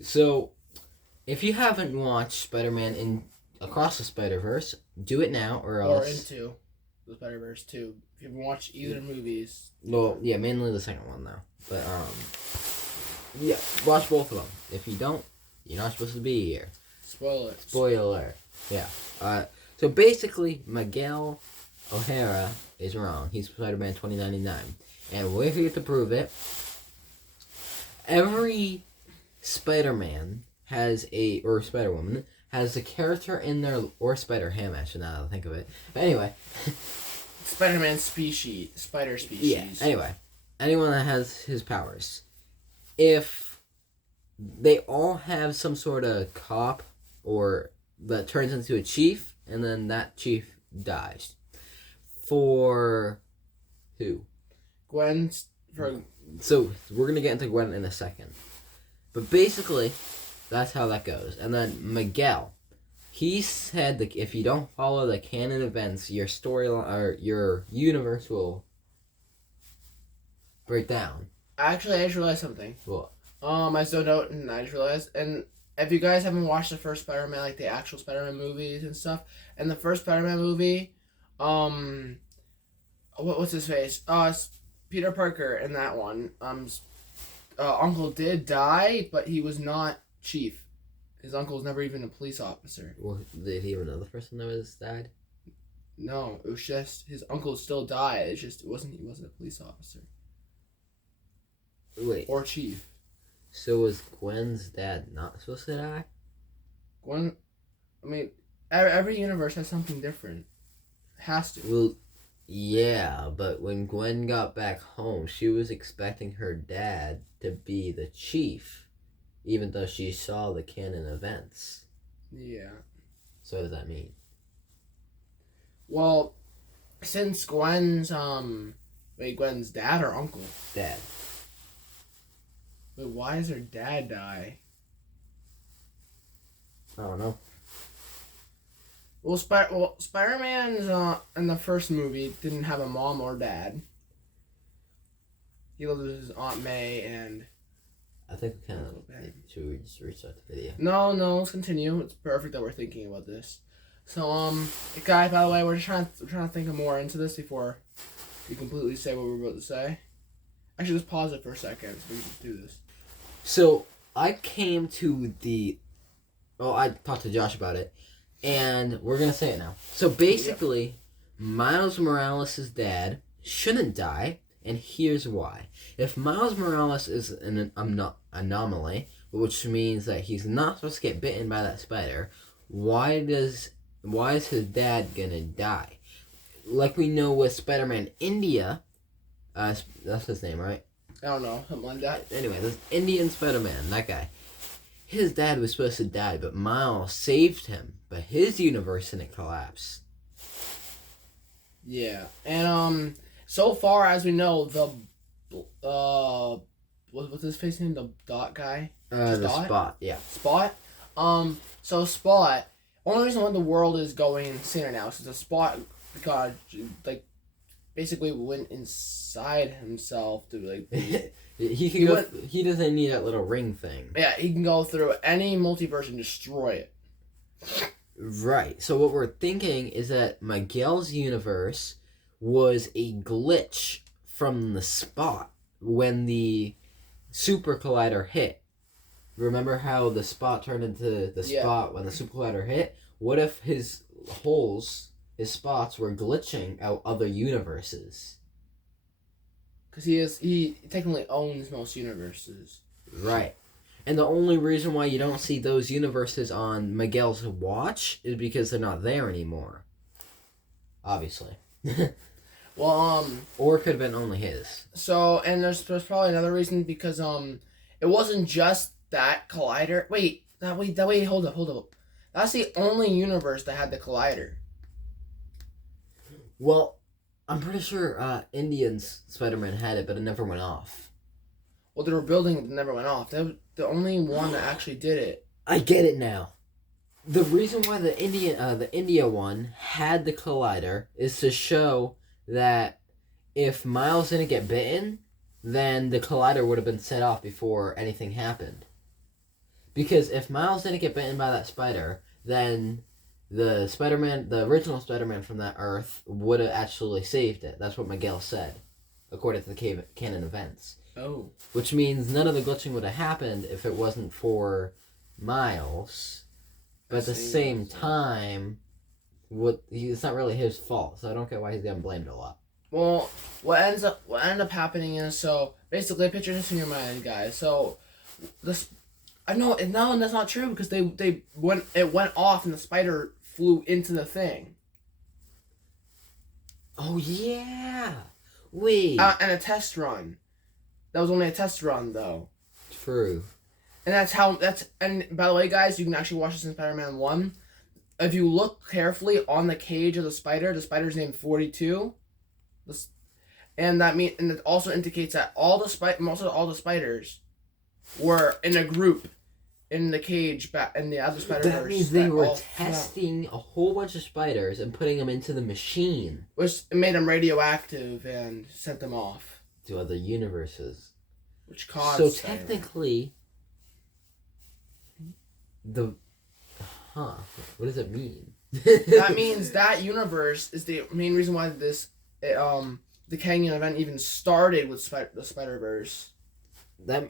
So, if you haven't watched Spider-Man in Across the Spider-Verse, do it now or Or else. Into the Spider-Verse 2. If you haven't watched either movies. Well, yeah, mainly the second one though. But yeah, watch both of them. If you don't, you're not supposed to be here. Spoiler. Spoiler. Yeah. So basically, Miguel O'Hara is wrong. He's Spider-Man 2099, and we're here to prove it. Every Spider-Man has or Spider-Woman has a character in their, or Spider-Ham actually, now that I think of it. But anyway. Spider-Man species. Spider species. Yeah, anyway. Anyone that has his powers. If they all have some sort of cop or that turns into a chief, and then that chief dies. For who? Gwen's for. So we're gonna get into Gwen in a second, but basically, that's how that goes. And then Miguel, he said that if you don't follow the canon events, your storyline or your universe will break down. Actually, I just realized something. What? I zoned out and I just realized. And if you guys haven't watched the first Spider-Man, like the actual Spider-Man movies and stuff, and the first Spider-Man movie, what's his face? Peter Parker in that one. Uncle did die, but he was not chief. His uncle was never even a police officer. Well, did he have another person that was died? No, it was just his uncle still died. It's just he wasn't a police officer. Wait. Or chief. So was Gwen's dad not supposed to die? Gwen, I mean, every universe has something different. It has to. Well, yeah, but when Gwen got back home, she was expecting her dad to be the chief, even though she saw the canon events. Yeah. So what does that mean? Well, since Gwen's Gwen's dad or uncle? Dad. Wait, why does her dad die? I don't know. Well, Spider-Man's in the first movie didn't have a mom or dad. He lived with his Aunt May and. I think we kind of should we just restart the video? No, let's continue. It's perfect that we're thinking about this. So guy, by the way, we're trying to think of more into this before we completely say what we're about to say. Actually, just pause it for a second so we can do this. So I came to the. Oh, I talked to Josh about it, and we're gonna say it now. So basically, Miles Morales' dad shouldn't die, and here's why. If Miles Morales is an anomaly, which means that he's not supposed to get bitten by that spider, why is his dad gonna die? Like we know with Spider-Man India, that's his name, right? I don't know, something like that. Anyway, this Indian Spider-Man, that guy. His dad was supposed to die, but Miles saved him. But his universe didn't collapse. Yeah, and so far as we know, the what's his face name? The Dot guy. The Spot, yeah. Spot. So Spot. Only reason why the world is going insane right now is the Spot got basically went inside himself to He doesn't need that little ring thing. Yeah, he can go through any multiverse and destroy it. Right. So what we're thinking is that Miguel's universe was a glitch from the Spot when the Super Collider hit. Remember how the Spot turned into the Spot when the Super Collider hit? What if his spots were glitching out other universes? Because he technically owns most universes. Right. And the only reason why you don't see those universes on Miguel's watch is because they're not there anymore. Obviously. Well, or it could have been only his. So, and there's probably another reason because it wasn't just that collider. Wait, hold up. That's the only universe that had the collider. Well, I'm pretty sure Indian's Spider-Man had it, but it never went off. Well, they were building it, never went off. They were the only one that actually did it. I get it now. The reason why the India one had the collider is to show that if Miles didn't get bitten, then the collider would have been set off before anything happened. Because if Miles didn't get bitten by that spider, then the original Spider-Man from that Earth, would have actually saved it. That's what Miguel said, according to the canon events. Oh. Which means none of the glitching would have happened if it wasn't for Miles. But at the same time, it's not really his fault, so I don't get why he's getting blamed a lot. Well, what ended up happening is, so basically, picture this in your mind, guys. So this, I know, and no, that's not true because it went off and the spider flew into the thing. Oh yeah, wait. And a test run. That was only a test run though. True. And and by the way, guys, you can actually watch this in Spider-Man 1. If you look carefully on the cage of the spider's named 42. And it also indicates that most of all the spiders were in a group in the cage in the other Spider-Verse. That means they were testing a whole bunch of spiders and putting them into the machine. Which made them radioactive and sent them off to other universes. Which caused... So technically... What does it mean? That means that universe is the main reason why the Canyon event even started with the Spider-Verse.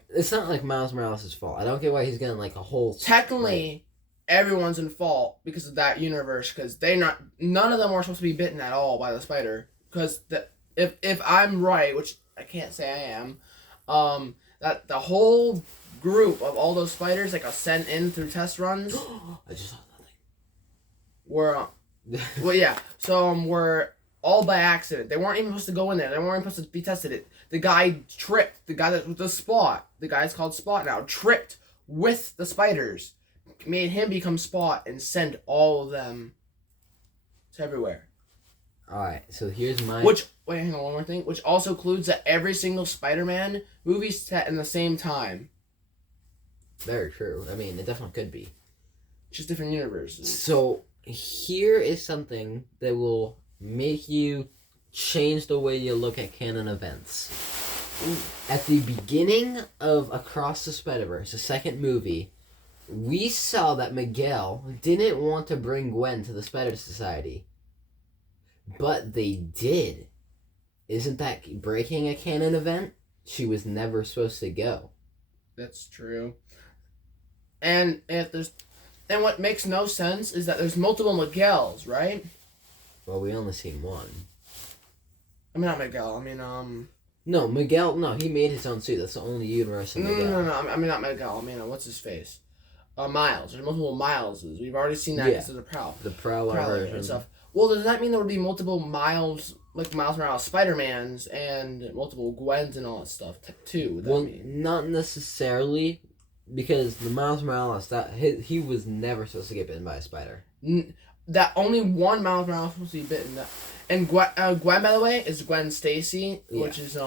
It's not like Miles Morales' fault. I don't get why he's getting like a whole... Technically, everyone's in fault because of that universe, because none of them were supposed to be bitten at all by the spider. Because if I'm right, which I can't say I am, that the whole group of all those spiders that got sent in through test runs... I just saw nothing. Were... well, yeah. So, were all by accident. They weren't even supposed to go in there. They weren't even supposed to be tested. The guy tripped. The guy that was the Spot. The guy's called Spot now. Tripped with the spiders. Made him become Spot and sent all of them to everywhere. Alright, so here's my... Wait, hang on, one more thing. Which also includes that every single Spider-Man movie's set in the same time. Very true. I mean, it definitely could be. Just different universes. So, here is something that will make you change the way you look at canon events. Ooh. At the beginning of Across the Spider-Verse, the second movie, we saw that Miguel didn't want to bring Gwen to the Spider Society. But they did. Isn't that breaking a canon event? She was never supposed to go. That's true. And what makes no sense is that there's multiple Miguels, right? Well, we only seen one. I mean, not Miguel. No, Miguel. No, he made his own suit. That's the only universe in Miguel. No. I mean, not Miguel. what's his face? Miles. There's multiple Mileses. We've already seen that because of the Prowl. The Prowler version. And stuff. Well, does that mean there would be multiple Miles, like Miles Morales Spider-Mans, and multiple Gwens and all that stuff, too? Well, not necessarily, because the Miles Morales, he was never supposed to get bitten by a spider. That only one Miles Morales was supposed to be bitten. And Gwen, by the way, is Gwen Stacy, which is,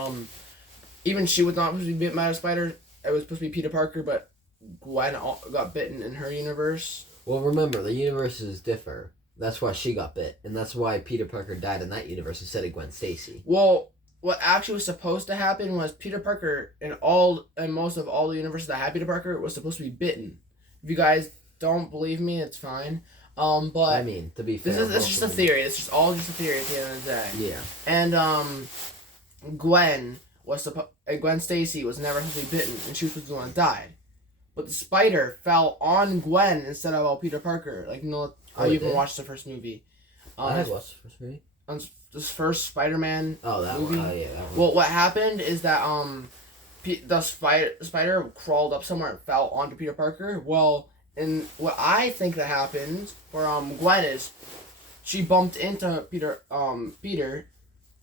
even she was not supposed to be bitten by a spider. It was supposed to be Peter Parker, but Gwen got bitten in her universe. Well, remember, the universes differ. That's why she got bit, and that's why Peter Parker died in that universe instead of Gwen Stacy. Well, what actually was supposed to happen was Peter Parker in most of all the universes that had Peter Parker was supposed to be bitten. If you guys don't believe me, it's fine. But I mean, to be fair, this is just a theory. It's just all just a theory at the end of the day. Yeah. And Gwen Stacy was never supposed to be bitten, and she was supposed to be the one that died. But the spider fell on Gwen instead of Peter Parker. Like, you even watched the first movie. I have watched the first movie. On this first Spider-Man movie. Oh, yeah, that one. Well, what happened is that the spider crawled up somewhere and fell onto Peter Parker. Well, and what I think that happened for Gwen is she bumped into Peter and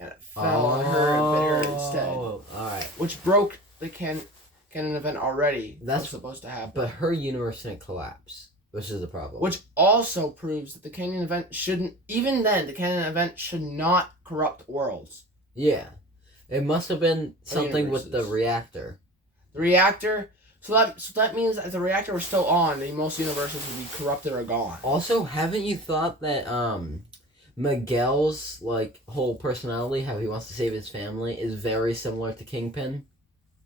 it fell on her and bit her instead. Oh, alright. Which broke the canon event already. That's supposed to happen. But her universe didn't collapse, which is the problem. Which also proves that the canon event the canon event should not corrupt worlds. Yeah. It must have been something with the reactor. The reactor... So that means that if the reactor was still on, then most universes would be corrupted or gone. Also, haven't you thought that Miguel's whole personality, how he wants to save his family, is very similar to Kingpin?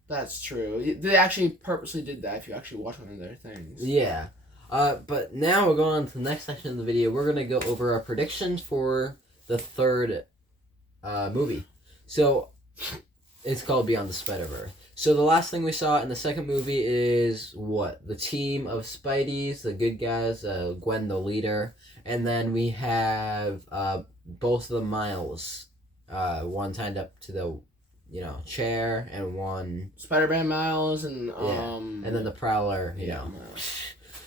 That's true. They actually purposely did that. If you actually watch one of their things. Yeah. But now we're going on to the next section of the video. We're gonna go over our predictions for the third movie. So it's called Beyond the Spider-Verse. So the last thing we saw in the second movie is what? The team of Spideys, the good guys, Gwen the leader, and then we have both of the Miles. One tied up to the chair, and one Spider-Man Miles and and then the Prowler, Miles.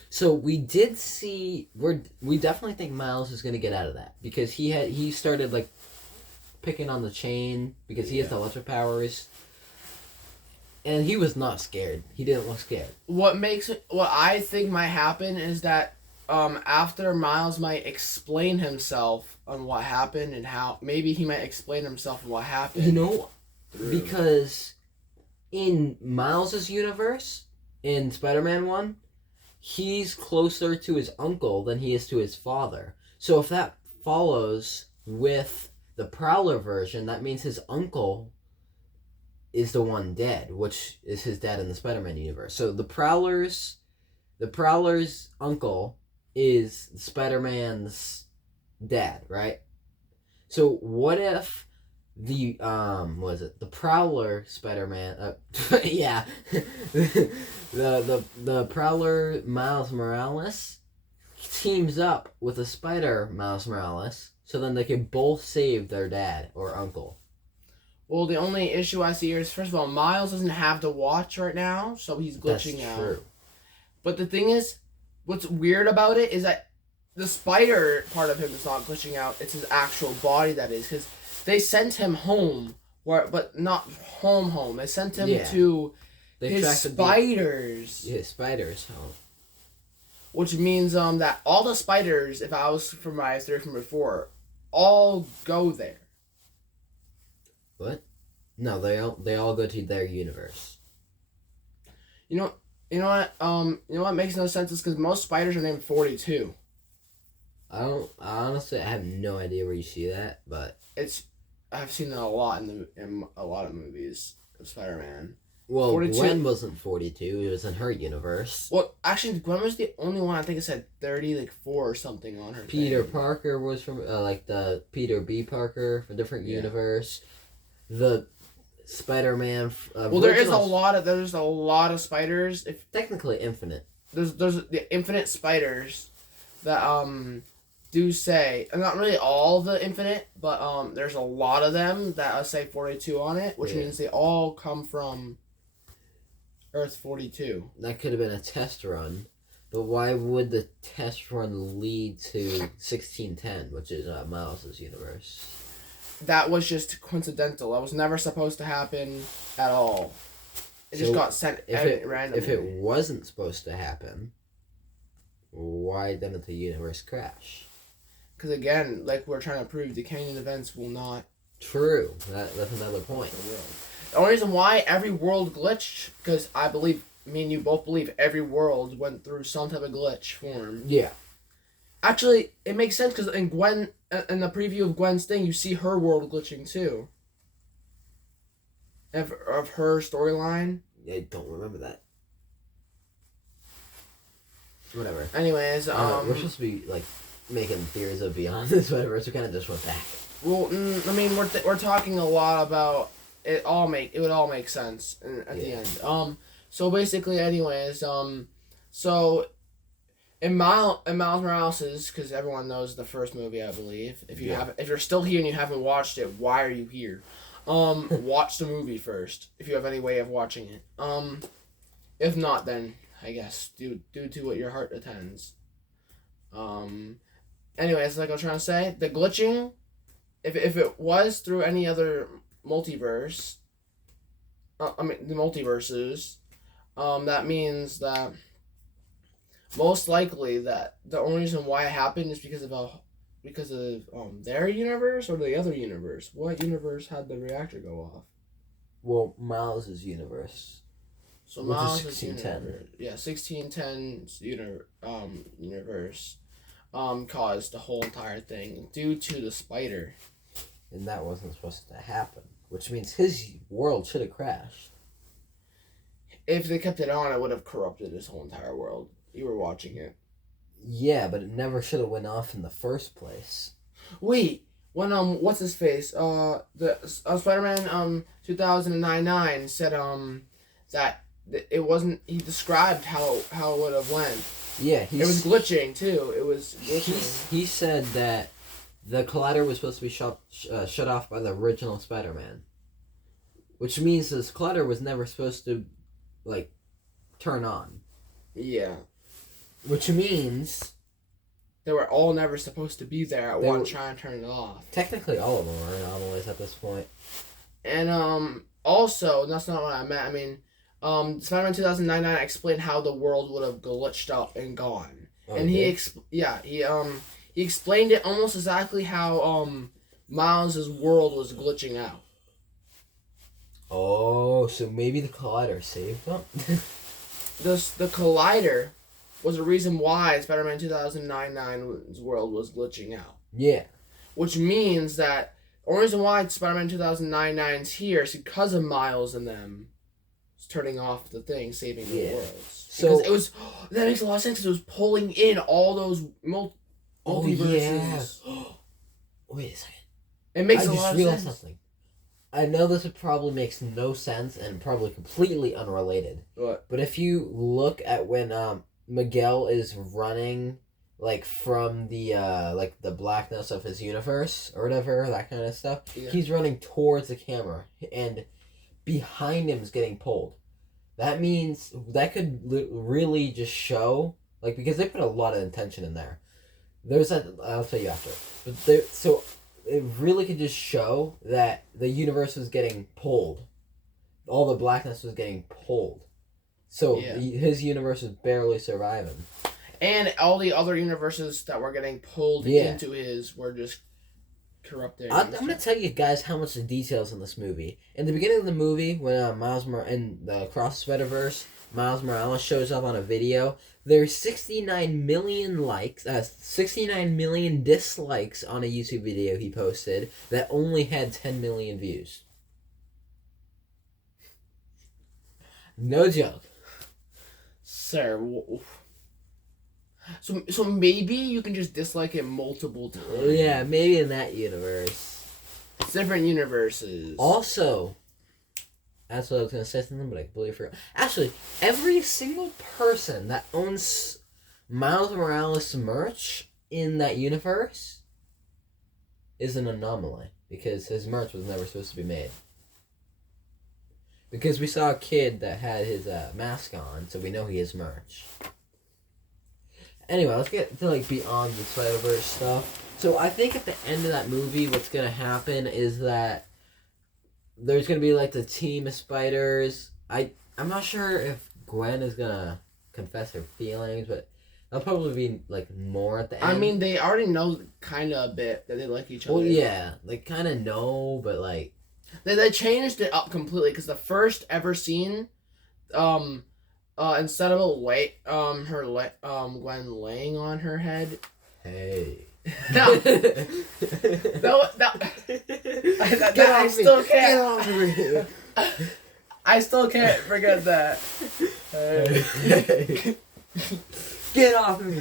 So we did see we definitely think Miles is gonna get out of that because he started like picking on the chain because he has the electric powers. And he was not scared. He didn't look scared. What I think might happen is that after Miles might explain himself on what happened and how maybe he might explain himself on what happened. Because in Miles' universe, in Spider-Man 1, he's closer to his uncle than he is to his father. So if that follows with the Prowler version, that means his uncle is the one dead, which is his dad in the Spider-Man universe. So the Prowler's uncle is Spider-Man's dad, right? So what if the the Prowler Spider-Man the Prowler Miles Morales teams up with a Spider Miles Morales, so then they can both save their dad or uncle. Well, the only issue I see here is, first of all, Miles doesn't have the watch right now, so he's glitching out. True. But the thing is, what's weird about it is that the spider part of him is not glitching out. It's his actual body that is. Because they sent him home, but not home. They sent him to his spiders. Spiders home. Which means that all the spiders, if I was from my theory from before, all go there. What? No, they all go to their universe. You know what makes no sense is because most spiders are named 42. Honestly, I have no idea where you see that, but I've seen it a lot in a lot of movies of Spider-Man. Well, 42. Gwen wasn't 42. It was in her universe. Well, actually, Gwen was the only one. I think it said 4 or something on her. Peter Parker was from the Peter B. Parker from a different universe. The Spider-Man. There's a lot of spiders. Technically infinite. There's the infinite spiders that do say, and not really all the infinite, but there's a lot of them that say 42 on it, which means they all come from Earth 42. That could have been a test run, but why would the test run lead to 1610, which is Miles' universe? That was just coincidental. That was never supposed to happen at all. It just got sent randomly. If it wasn't supposed to happen, why didn't the universe crash? Because again, like we're trying to prove, the Canyon events will not... True. That's another point. The only reason why every world glitched, because I believe, me and you both believe every world went through some type of glitch form. Yeah. Actually, it makes sense because in the preview of Gwen's thing, you see her world glitching too. Of her storyline. I don't remember that. Whatever. Anyways, we're supposed to be making theories of Beyond the Spider-Verse. We kind of just went back. Well, I mean, we're talking a lot about it. It would all make sense at the end. So basically, anyways, so. In Miles Morales', because everyone knows the first movie, I believe. If you're still here and you haven't watched it, why are you here? Watch the movie first if you have any way of watching it. If not, then I guess do to what your heart attends. Anyways, like I was trying to say, the glitching, if it was through any other multiverse, the multiverses, that means that. Most likely that the only reason why it happened is because of their universe or the other universe. What universe had the reactor go off? Well, Miles' universe. So Miles' 1610. Yeah, 1610's universe caused the whole entire thing due to the spider. And that wasn't supposed to happen, which means his world should have crashed. if they kept it on, it would have corrupted this whole entire world. You were watching it. Yeah, but it never should have went off in the first place. Wait, when what's his face? The Spider-Man 2009 said that it wasn't. He described how it would have went. Yeah, it was glitching too. It was glitching. He said that the collider was supposed to be shut off by the original Spider-Man, which means this collider was never supposed to, like, turn on. Yeah. Which means they were all never supposed to be there at once trying to turn it off. Technically, all of them are anomalies at this point. And also, that's not what I meant. I mean, Spider-Man 2009 explained how the world would have glitched up and gone. Oh, and he explained it almost exactly how Miles' world was glitching out. Oh, so maybe the collider saved them? The collider was the reason why Spider-Man 2009's world was glitching out. Yeah. Which means that the reason why Spider-Man 2009's here is because of Miles and them turning off the thing, saving the worlds. So because it was that makes a lot of sense because it was pulling in all those multiverses. Yeah. Wait a second. It makes a lot of sense. Something. I know this probably makes no sense and probably completely unrelated. What? But if you look at when Miguel is running, like, from the the blackness of his universe or whatever, that kind of stuff, he's running towards the camera and behind him is getting pulled. That means that could really just show, like, because they put a lot of intention in there. There's that, I'll tell you after. But so it really could just show that the universe was getting pulled. All the blackness was getting pulled. So his universe was barely surviving. And all the other universes that were getting pulled into his were just corrupted. I'm going to tell you guys how much the details in this movie. In the beginning of the movie, when in the Across the Spider-Verse, Miles Morales shows up on a video, there's 69 million dislikes on a YouTube video he posted that only had 10 million views. No joke. Sir, so maybe you can just dislike it multiple times. Yeah, maybe in that universe. It's different universes. Also, that's what I was going to say something, but I completely forgot. Actually, every single person that owns Miles Morales merch in that universe is an anomaly, because his merch was never supposed to be made. Because we saw a kid that had his mask on, so we know he has merch. Anyway, let's get to, like, beyond the Spider-Verse stuff. So I think at the end of that movie, what's going to happen is that there's going to be, like, the team of spiders. I'm not sure if Gwen is going to confess her feelings, but that'll probably be, like, more at the end. I mean, they already know kind of a bit that they like each other. Well, yeah. They kind of know, but, like... They changed it up completely, because the first ever scene, instead of Gwen laying on her head. Hey. No. I still can't. Get off me. I still can't forget that. Hey. Get off me.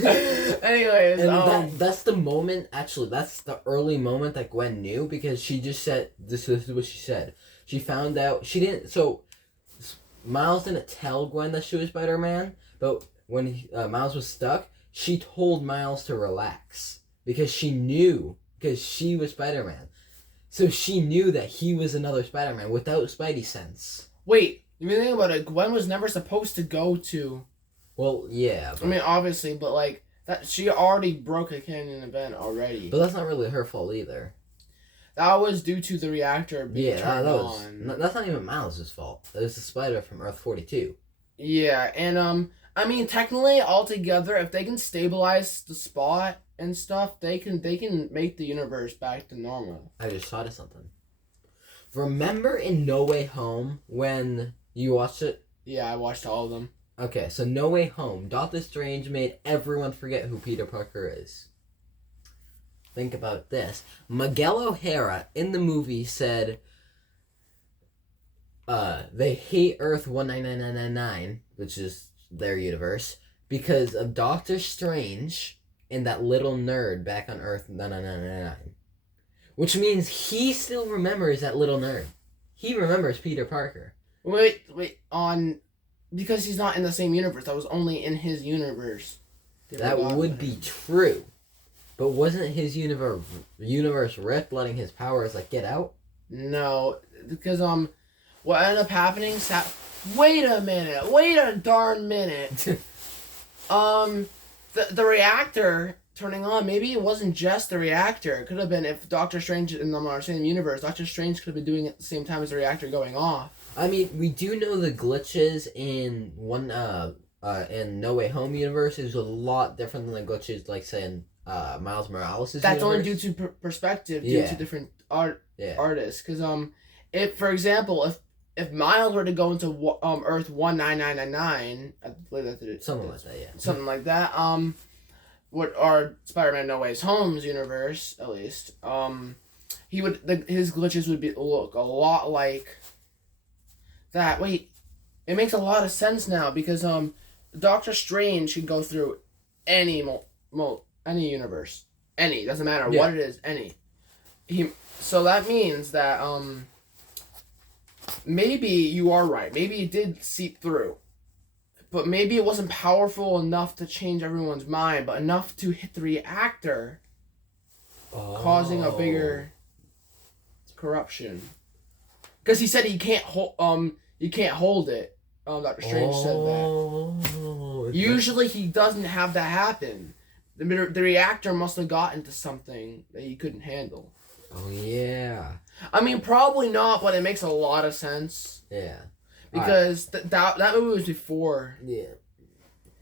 Anyways, and that's the moment. Actually, that's the early moment that Gwen knew, because she just said this is what she said. She found out she didn't. So Miles didn't tell Gwen that she was Spider-Man, but when Miles was stuck, she told Miles to relax because she knew, because she was Spider-Man. So she knew that he was another Spider-Man without Spidey sense. Wait, you mean think about it? Gwen was never supposed to go to. Well, yeah. I mean, obviously, but like that, she already broke a canon event already. But that's not really her fault either. That was due to the reactor being turned on. That's not even Miles' fault. That was the spider from Earth 42. Yeah, and I mean, technically, altogether, if they can stabilize the spot and stuff, they can make the universe back to normal. I just thought of something. Remember in No Way Home when you watched it? Yeah, I watched all of them. Okay, so No Way Home, Doctor Strange made everyone forget who Peter Parker is. Think about this. Miguel O'Hara in the movie said, they hate Earth 199999, which is their universe, because of Doctor Strange and that little nerd back on Earth 9999. Which means he still remembers that little nerd. He remembers Peter Parker. Wait, because he's not in the same universe. That was only in his universe. That would be true. But wasn't his universe ripped, letting his powers get out? No, because what ended up happening? Wait a minute! Wait a darn minute! The reactor turning on. Maybe it wasn't just the reactor. It could have been if Doctor Strange in the same universe. Doctor Strange could have been doing it at the same time as the reactor going off. I mean, we do know the glitches in in No Way Home universe is a lot different than the glitches say in Miles Morales' That's universe. only due to perspective, due to different artists. Because if for example, if Miles were to go into Earth 19999, I believe that's it. Something like that, yeah. Something like that. What our Spider-Man No Way Home's universe, at least, his glitches would look a lot like that. Wait, it makes a lot of sense now because Doctor Strange could go through any any universe, doesn't matter what it is, any. So that means that maybe you are right. Maybe it did seep through. But maybe it wasn't powerful enough to change everyone's mind, but enough to hit the reactor, causing a bigger corruption. Because he said he can't hold. You can't hold it. Doctor Strange said that. Usually he doesn't have that happen. The reactor must have gotten to something that he couldn't handle. Oh yeah. I mean, probably not, but it makes a lot of sense. Yeah. Because that movie was before. Yeah.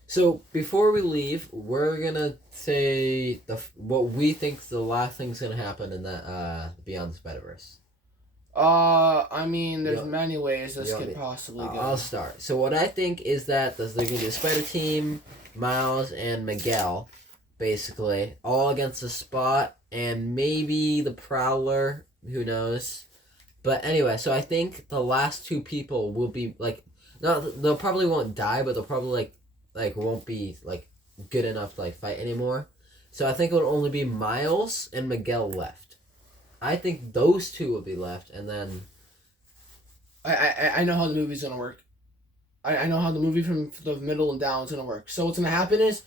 So before we leave, we're gonna say what we think the last thing's gonna happen in that Beyond the Spider-Verse. I mean, there's many ways this could possibly go. I'll start. So what I think is that there's gonna be a Spider Team, Miles and Miguel, basically all against the Spot, and maybe the Prowler. Who knows? But anyway, so I think the last two people will be they'll probably won't die, but they'll probably won't be good enough to fight anymore. So I think it will only be Miles and Miguel left. I think those two will be left, and then I know how the movie's gonna work. I know how the movie from the middle and down is gonna work. So what's gonna happen is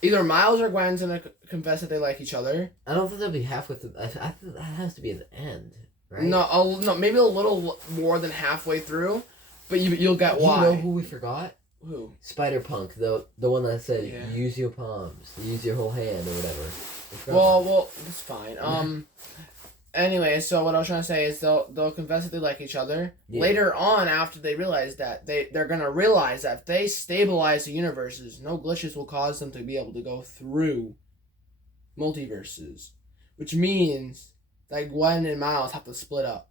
either Miles or Gwen's gonna confess that they like each other. I don't think they'll be halfway through. I think that has to be at the end. Right? No, maybe a little more than halfway through, but you'll get why. You know who we forgot? Who? Spider-Punk, the one that said use your palms, use your whole hand or whatever. Well, that's fine. Anyway, so what I was trying to say is they'll confess that they like each other. Yeah. Later on, after they realize that, they're gonna realize that if they stabilize the universes, no glitches will cause them to be able to go through multiverses, which means that Gwen and Miles have to split up.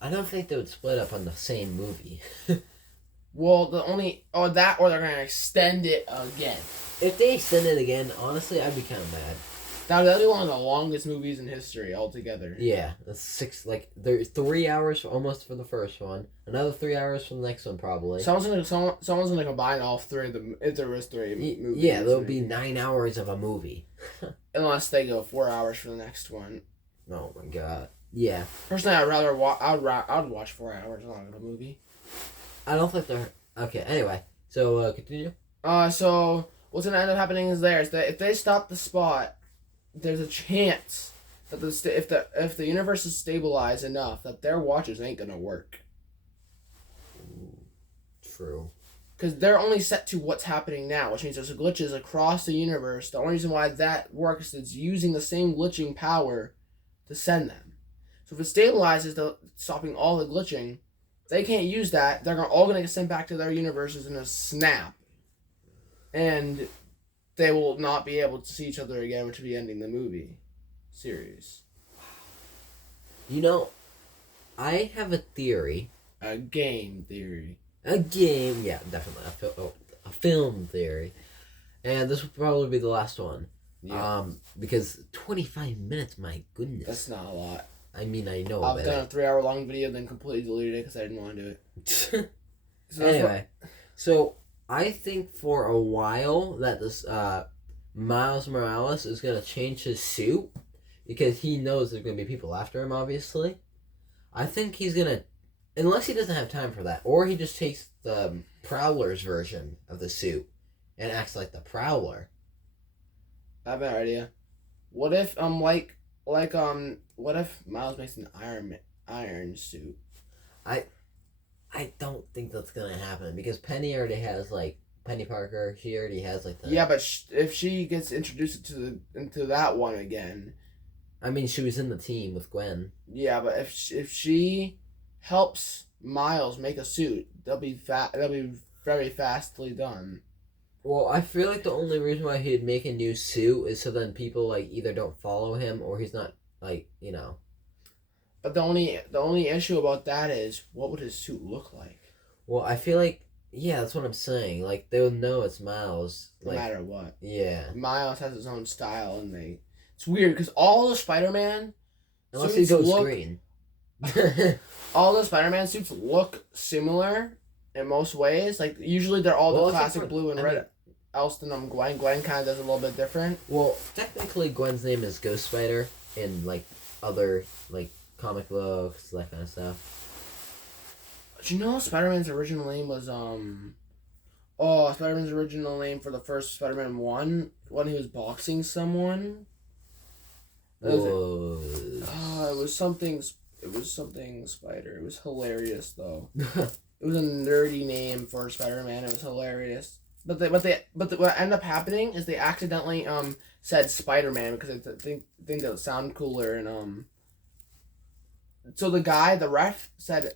I don't think they would split up on the same movie. Well, or they're gonna extend it again. If they extend it again, honestly, I'd be kind of mad. That'd be one of the longest movies in history altogether. Yeah, that's there's 3 hours almost for the first one, another 3 hours for the next one probably. Someone's gonna combine all three of them if there is three movies. Yeah, there'll be 9 hours of a movie. Unless they go 4 hours for the next one. Oh my god. Yeah. Personally, I'd watch 4 hours long of a movie. I don't think they're okay. Anyway, so continue. So what's gonna end up happening is that if they stop the Spot, there's a chance that if the universe is stabilized enough that their watches ain't gonna work. True. Because they're only set to what's happening now, which means there's glitches across the universe. The only reason why that works is using the same glitching power to send them. So if it stabilizes, stopping all the glitching, they can't use that. They're all going to get sent back to their universes in a snap. And they will not be able to see each other again, which will be ending the movie series. You know, I have a theory. A game theory. A game, yeah, definitely. A film theory. And this will probably be the last one. Yeah. Because 25 minutes, my goodness. That's not a lot. I mean, I know I've of done it. a 3 hour long video, then completely deleted it because I didn't want to do it. So that's Anyway, so I think for a while that this Miles Morales is gonna change his suit because he knows there's gonna be people after him. Obviously, I think he's gonna, unless he doesn't have time for that, or he just takes the Prowler's version of the suit and acts like the Prowler. I have an idea. What if what if Miles makes an iron suit? I don't think that's gonna happen because Penny already has like Penny Parker. She already has like the. Yeah, but if she gets introduced into that one again. I mean, she was in the team with Gwen. Yeah, but if she helps Miles make a suit, that'll be very fastly done. Well, I feel like the only reason why he'd make a new suit is so then people like either don't follow him or he's not like But the only issue about that is what would his suit look like? Well, I feel like that's what I'm saying. Like they'll know it's Miles. No Like matter what. yeah. Miles has his own style, and it's weird because all the Spider-Man Unless he suits goes green. all the Spider-Man suits look similar in most ways. Like usually they're all the classic blue and red. Elston Gwen. Gwen kind of does a little bit different. Well, technically Gwen's name is Ghost Spider in like other like comic books, that kind of stuff. Do you know Spider-Man's original name was Spider-Man's original name for the first Spider-Man 1 when he was boxing someone? It was something Spider. It was hilarious though. It was a nerdy name for Spider-Man. It was hilarious. But what ended up happening is they accidentally said Spider-Man because they think that would sound cooler and so the ref said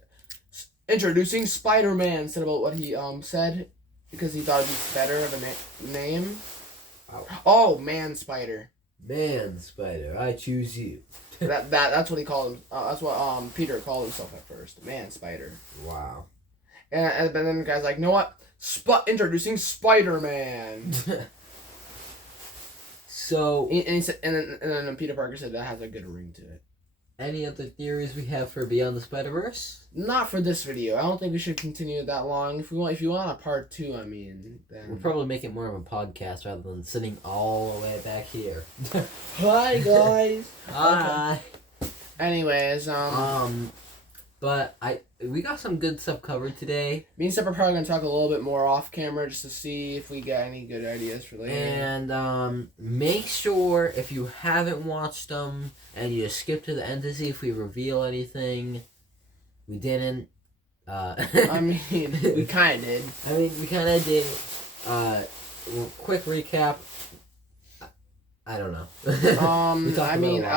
introducing Spider-Man instead of what he said because he thought it'd be better of a name. Oh, Man Spider. Man Spider, I choose you. That's what he called him. That's what Peter called himself at first. Man Spider. Wow. And then the guy's like, you know what? Introducing Spider-Man. So and he said, and then Peter Parker said that has a good ring to it. any other theories we have for Beyond the Spider-Verse? Not for this video. I don't think we should continue it that long. If you want a part 2, I mean, then We'll probably make it more of a podcast rather than sitting all the way back here. Hi guys. Hi. Anyways, but we got some good stuff covered today. me and Steph are probably gonna talk a little bit more off camera just to see if we get any good ideas for later. And make sure if you haven't watched them and you just skip to the end to see if we reveal anything. We didn't. I mean, we kind of did. I mean, we kind of did. Quick recap. I don't know. We talked I about mean, a lot.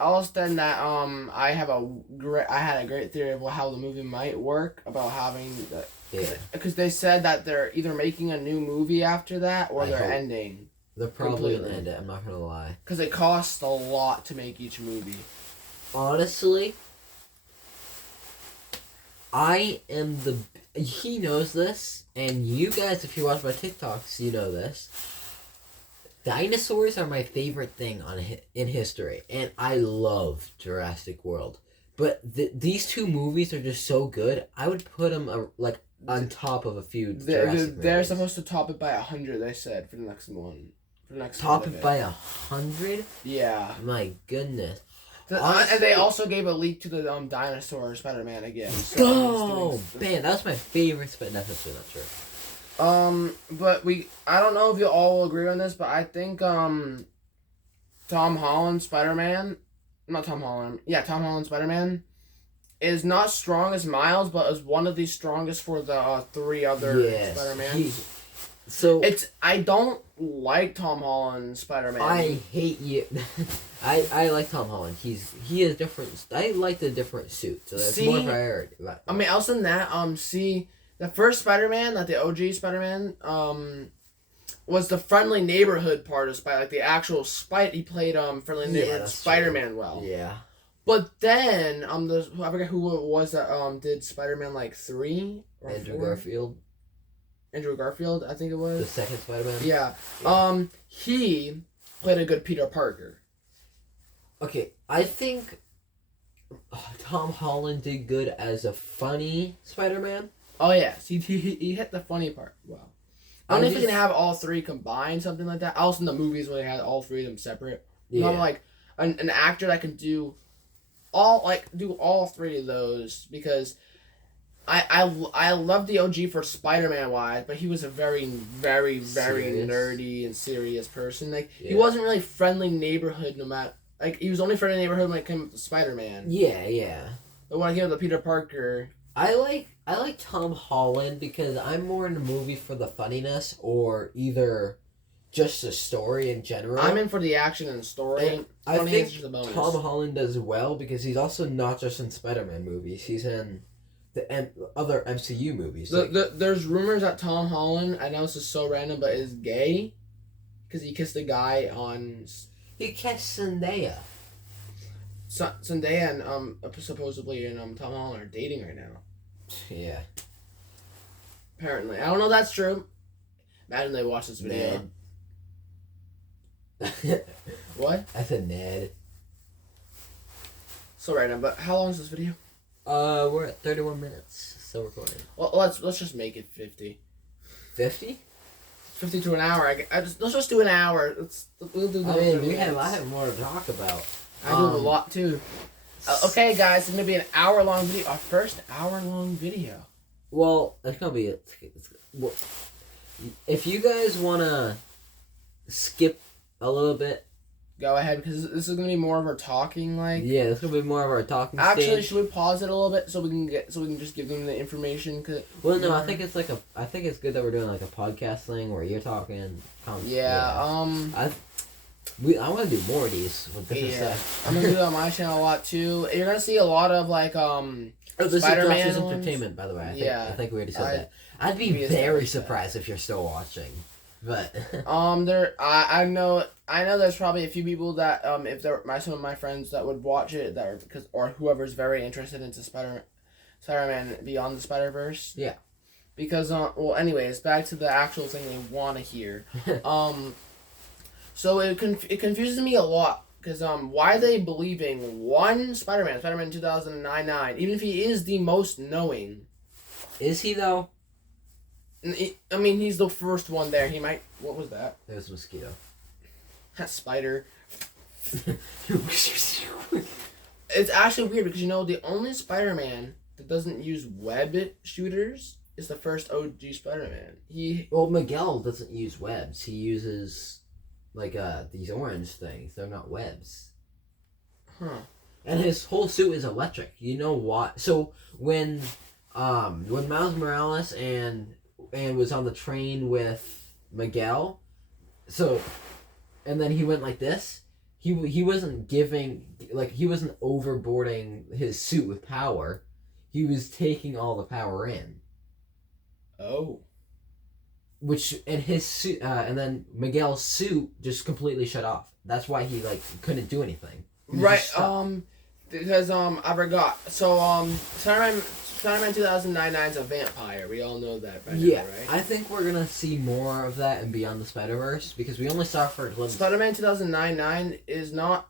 Alston, that I had a great theory of how the movie might work about having Yeah. because they said that they're either making a new movie after that or I they're hope. ending They're probably Completely. gonna end it. I'm not gonna lie. because it costs a lot to make each movie. Honestly, I am the. He knows this, and you guys, if you watch my TikToks, you know this. Dinosaurs are my favorite thing in history, and I love Jurassic World. But these two movies are just so good. I would put them on top of a few Jurassic They're movies. supposed to top it by 100. They said for the next one. For the next Top one it of by 100. Yeah. My goodness. And they also gave a leak to the dinosaur Spider-Man again. So Oh he's doing- man, that was my favorite. But that's actually not true. But I don't know if you all will agree on this, but I think Tom Holland Spider-Man, not Tom Holland, yeah, Tom Holland Spider-Man is not strong as Miles, but is one of the strongest for the 3 other Spider-Mans. So I don't like Tom Holland Spider-Man. I hate you. I like Tom Holland. He has different. I like the different suit, so that's more priority. I mean, else than that, the first Spider-Man, like the OG Spider-Man, was the friendly neighborhood part of Spider, like the actual he played friendly neighborhood Spider-Man well. Yeah. But then I forget who it was that did Spider-Man like 3 or Andrew 4? Garfield, Andrew Garfield, I think it was. the second Spider-Man. Yeah. He played a good Peter Parker. Okay, I think Tom Holland did good as a funny Spider-Man. Oh yeah, see, he hit the funny part well. I don't know if you can have all three combined, something like that. Also in the movies where they had all three of them separate. You have like an actor that can do all three of those, because I love the OG for Spider-Man wise, but he was a very, very, very nerdy and serious person. Like he wasn't really friendly neighborhood no matter. Like he was only friendly neighborhood when it came to Spider-Man. Yeah. But when it came to Peter Parker, I like Tom Holland because I'm more in the movie for the funniness or either just the story in general. I'm in for the action and the story. And I think Tom Holland does well because he's also not just in Spider-Man movies. He's in the other MCU movies. There's rumors that Tom Holland, I know this is so random, but is gay because he kissed a guy on. He kissed Zendaya. Zendaya and supposedly and Tom Holland are dating right now. Yeah. Apparently, I don't know if that's true. Imagine they watch this video. Ned. What? I said Ned. So random, but how long is this video? We're at 31 minutes. Still recording. Well, let's just make it 50. 50? 50 to an hour. Let's just do an hour. We'll do. I have more to talk about. I do a lot too. Okay, guys, it's gonna be an hour-long video. Our first hour-long video. Well, it's gonna be. Well, if you guys wanna skip a little bit, go ahead, because this is gonna be more of our talking. Yeah, this is gonna be more of our talking. Actually, stage. Should we pause it a little bit so we can just give them the information? Well, no, I think it's good that we're doing like a podcast thing where you're talking. I want to do more of these with different stuff. I'm gonna do it on my channel a lot too. You're gonna see a lot of like this Spider-Man is entertainment, by the way. I think we already said that. I'd be very surprised if you're still watching, but I know there's probably a few people that if they're some of my friends that would watch it or whoever's very interested into Spider-Man Beyond the Spider-Verse. Yeah. Because anyways, back to the actual thing they want to hear. So it confuses me a lot because why are they believing one Spider-Man 2009, even if he is the most knowing? Is he though? I mean, he's the first one there. He might. What was that? It was a mosquito. That spider. It's actually weird because the only Spider-Man that doesn't use web shooters is the first OG Spider-Man. Miguel doesn't use webs. He uses these orange things. They're not webs. Huh. And his whole suit is electric. You know why? So when Miles Morales and was on the train with Miguel, and then he went like this. He wasn't he wasn't overboarding his suit with power. He was taking all the power in. Oh. And his suit, and then Miguel's suit just completely shut off. That's why he couldn't do anything. Right. Because I forgot. So Spider-Man 2009 is a vampire. We all know that by now, right? I think we're gonna see more of that in Beyond the Spider-Verse because we only saw it for a glimpse. Spider-Man 2009 is not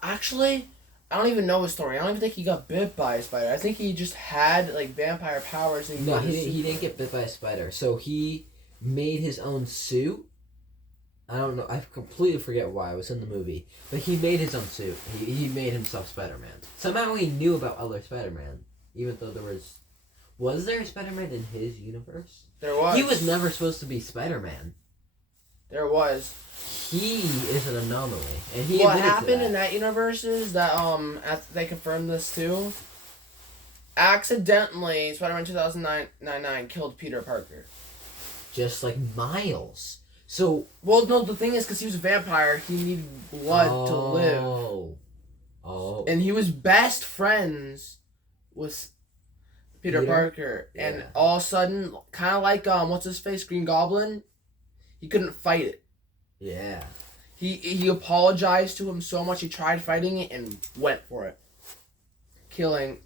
actually. I don't even know his story. I don't even think he got bit by a spider. I think he just had vampire powers. No, he didn't get bit by a spider. So he made his own suit. I don't know. I completely forget why. I was in the movie. But he made his own suit. He made himself Spider-Man. Somehow he knew about other Spider-Man. Even though there was... Was there a Spider-Man in his universe? There was. He was never supposed to be Spider-Man. There was. He is an anomaly. And what happened in that universe is that, they confirmed this too, accidentally, Spider-Man 2009 killed Peter Parker. Just like Miles. So... Well, no, the thing is, because he was a vampire, he needed blood to live. Oh. And he was best friends with Peter Parker. Yeah. And all of a sudden, kind of like, what's-his-face, Green Goblin, he couldn't fight it. Yeah. He apologized to him so much, he tried fighting it and went for it. Killing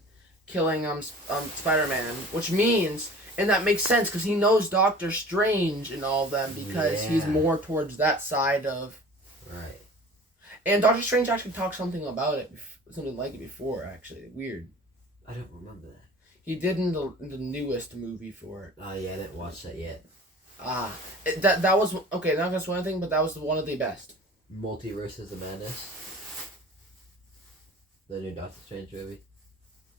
Spider-Man, which means... And that makes sense because he knows Doctor Strange and all of them because he's more towards that side of... Right. And Doctor Strange actually talked something about it, something like it before. Actually, weird. I don't remember that. He did in the newest movie for it. Oh yeah, I didn't watch that yet. That was okay. Not just one thing, but that was one of the best. Multiverses of Madness. The new Doctor Strange movie.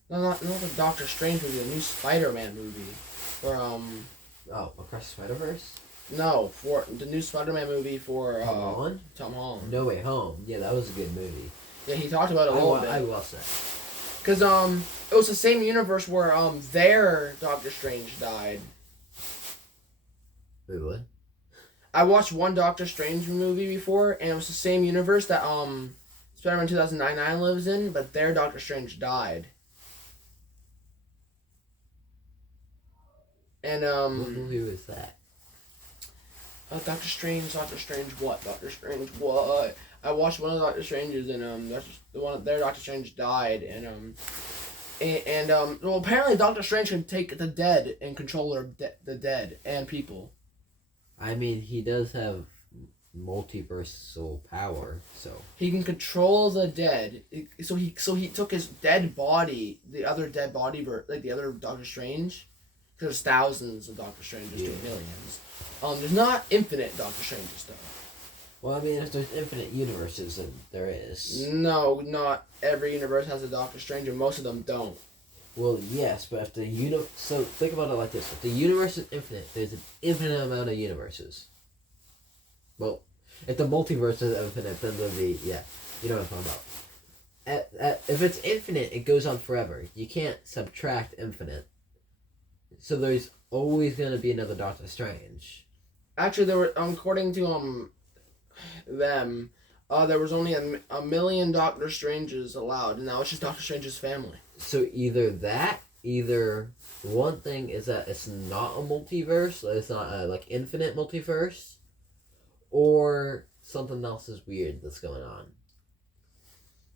No, not the Doctor Strange movie. The new Spider-Man movie. For Oh, Across the Spider-Verse. No, for the new Spider-Man movie for Tom Holland. Tom Holland. No Way Home. Yeah, that was a good movie. Yeah, he talked about it a little bit. I watched that. Cause it was the same universe where their Doctor Strange died. Wait, what? I watched one Doctor Strange movie before, and it was the same universe that Spider-Man 2099 lives in, but their Doctor Strange died. And What movie was that? Doctor Strange what? Doctor Strange what? I watched one of the Doctor Stranges, and their Doctor Strange died, and well, apparently Doctor Strange can take the dead and control the dead and people. I mean, he does have multiversal power, so he can control the dead. So he took his dead body, the other dead body, like the other Doctor Strange. There's thousands of Doctor Stranges to millions. There's not infinite Doctor Stranges though. Well, I mean, if there's infinite universes, then there is. No, not every universe has a Doctor Strange, and most of them don't. Well, yes, but if the so think about it like this: if the universe is infinite, there's an infinite amount of universes. Well, if the multiverse is infinite, then there'll be you know what I'm talking about. If it's infinite, it goes on forever. You can't subtract infinite. So there's always gonna be another Doctor Strange. Actually, there were according to them, there was only a million Doctor Stranges allowed, and now it's just Doctor Strange's family. So either one thing is that it's not a multiverse, it's not a infinite multiverse, or something else is weird that's going on.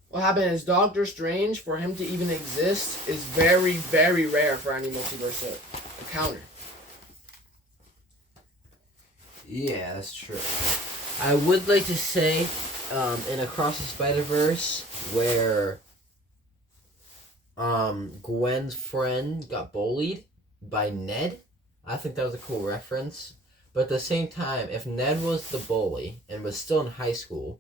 What happened is Doctor Strange, for him to even exist, is very, very rare for any multiverse to encounter. Yeah, that's true. I would like to say, in Across the Spider-Verse, where Gwen's friend got bullied by Ned, I think that was a cool reference. But at the same time, if Ned was the bully and was still in high school,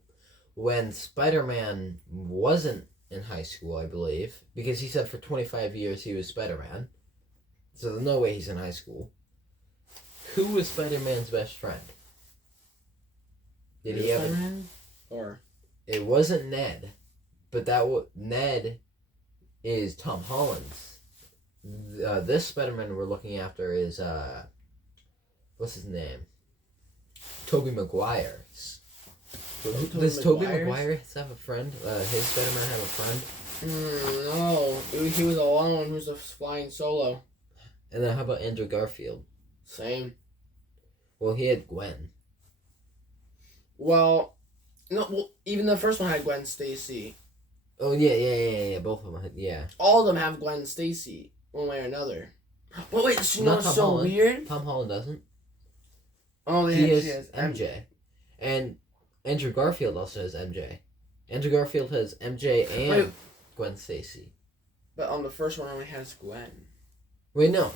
when Spider-Man wasn't in high school, I believe, because he said for 25 years he was Spider-Man, so there's no way he's in high school. Who was Spider-Man's best friend? Did he have Spider-Man? Or it wasn't Ned, but Ned is Tom Holland's. This Spider-Man we're looking after is what's his name? Tobey Maguire's. Does Tobey Maguire have a friend? His Spider-Man have a friend? No, he was alone. He was flying solo. And then how about Andrew Garfield? Same. Well, he had Gwen. Well, no. Well, even the first one had Gwen Stacy. Oh yeah. Both of them had, yeah. All of them have Gwen Stacy, one way or another. But wait, you know what's so weird? Tom Holland doesn't. Oh, he has MJ. And Andrew Garfield also has MJ. Andrew Garfield has MJ and Gwen Stacy. But on the first one only has Gwen. Wait, no.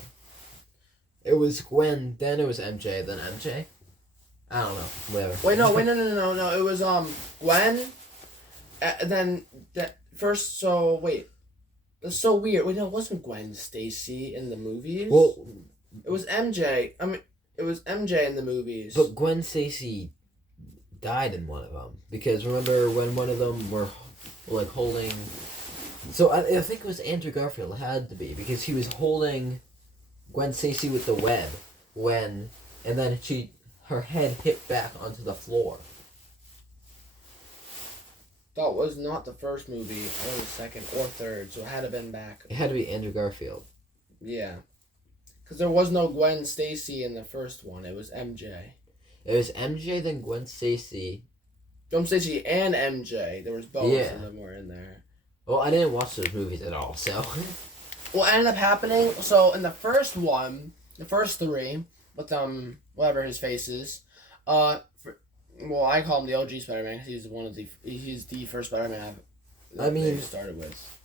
It was Gwen, then it was MJ, then MJ. I don't know. Whatever. Wait, no. It was Gwen. Then that first. So wait, that's so weird. Wait, no, it wasn't Gwen Stacy in the movies. Well, it was MJ. I mean, it was MJ in the movies. But Gwen Stacy died in one of them, because remember when one of them were holding. So I think it was Andrew Garfield. It had to be, because he was holding Gwen Stacy with the web and then her head hit back onto the floor. That was not the first movie, or the second or third, so it had to been back. It had to be Andrew Garfield. Yeah. Because there was no Gwen Stacy in the first one. It was MJ. It was MJ, then Gwen Stacy. Gwen Stacy and MJ. There was both of them were in there. Well, I didn't watch those movies at all, so... What ended up happening, so in the first one, the first three, with whatever his face is, Well, I call him the OG Spider-Man because he's the first Spider-Man they started with.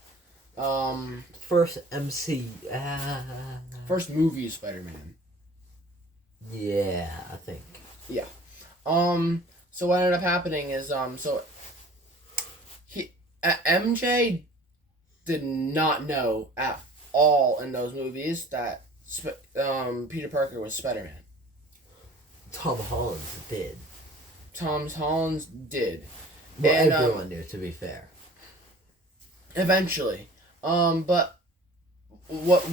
First MC. First movie Spider-Man. Yeah, I think. Yeah. So what ended up happening is MJ did not know at all in those movies that Peter Parker was Spider-Man. Tom Holland did. Tom Holland did. Well, And, everyone knew, to be fair. Eventually. But what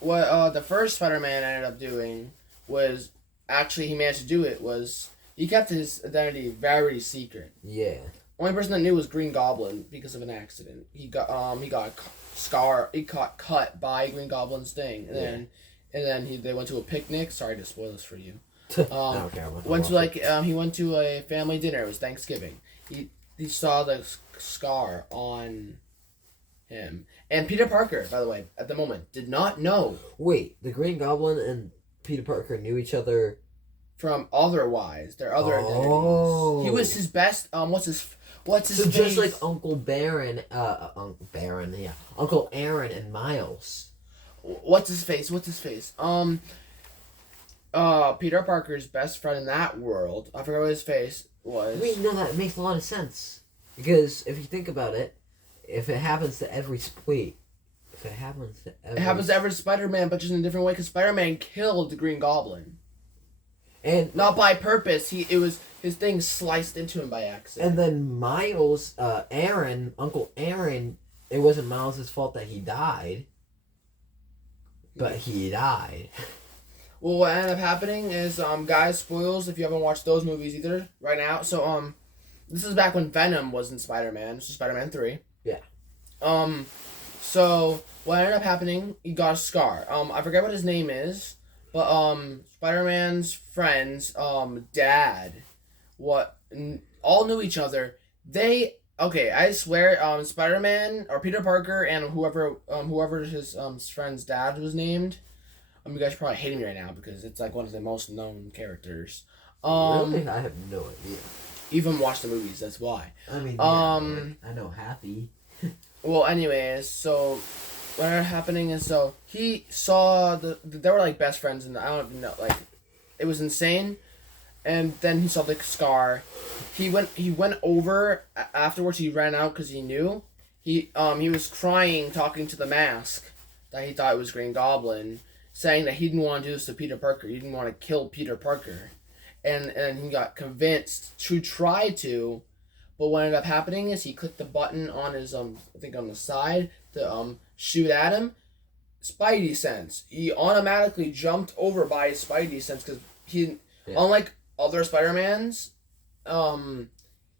the first Spider-Man ended up doing was actually he managed to do it was he kept his identity very secret. Yeah. Only person that knew was Green Goblin because of an accident. He got cut by Green Goblin's thing, and then they went to a picnic. Sorry to spoil this for you. I don't care. He went to a family dinner. It was Thanksgiving. He saw the scar on him, and Peter Parker, by the way, at the moment did not know. Wait, the Green Goblin and Peter Parker knew each other from otherwise their other identities. He was his best. What's his so face? just like Uncle Aaron and Miles. What's his face? Peter Parker's best friend in that world. I forgot what his face was. Wait, no, that makes a lot of sense. Because if you think about it, if it happens to every it happens to every Spider-Man, but just in a different way. Because Spider-Man killed the Green Goblin, and not by purpose. His thing sliced into him by accident. And then Miles, Uncle Aaron. It wasn't Miles' fault that he died, but he died. Well, what ended up happening is, guys, spoils if you haven't watched those movies either right now. So, this is back when Venom was in Spider-Man. This is Spider-Man 3. Yeah. So, what ended up happening, he got a scar. I forget what his name is, but, Spider-Man's friend's, dad, all knew each other. I swear, Spider-Man, or Peter Parker, and whoever his, friend's dad was named, you guys are probably hating me right now because it's like one of the most known characters. Really? I have no idea. You even watched the movies, that's why. I mean, I know Happy. Well, anyways, so what ended up happening is he saw they were like best friends, and I don't even know, like it was insane. And then he saw the scar. He went over afterwards. He ran out because he knew. He was crying, talking to the mask that he thought it was Green Goblin, saying that he didn't want to do this to Peter Parker. He didn't want to kill Peter Parker. And he got convinced to try to, but what ended up happening is he clicked the button on his, I think on the side to shoot at him. Spidey sense. He automatically jumped over by his Spidey sense because unlike other Spider-Mans,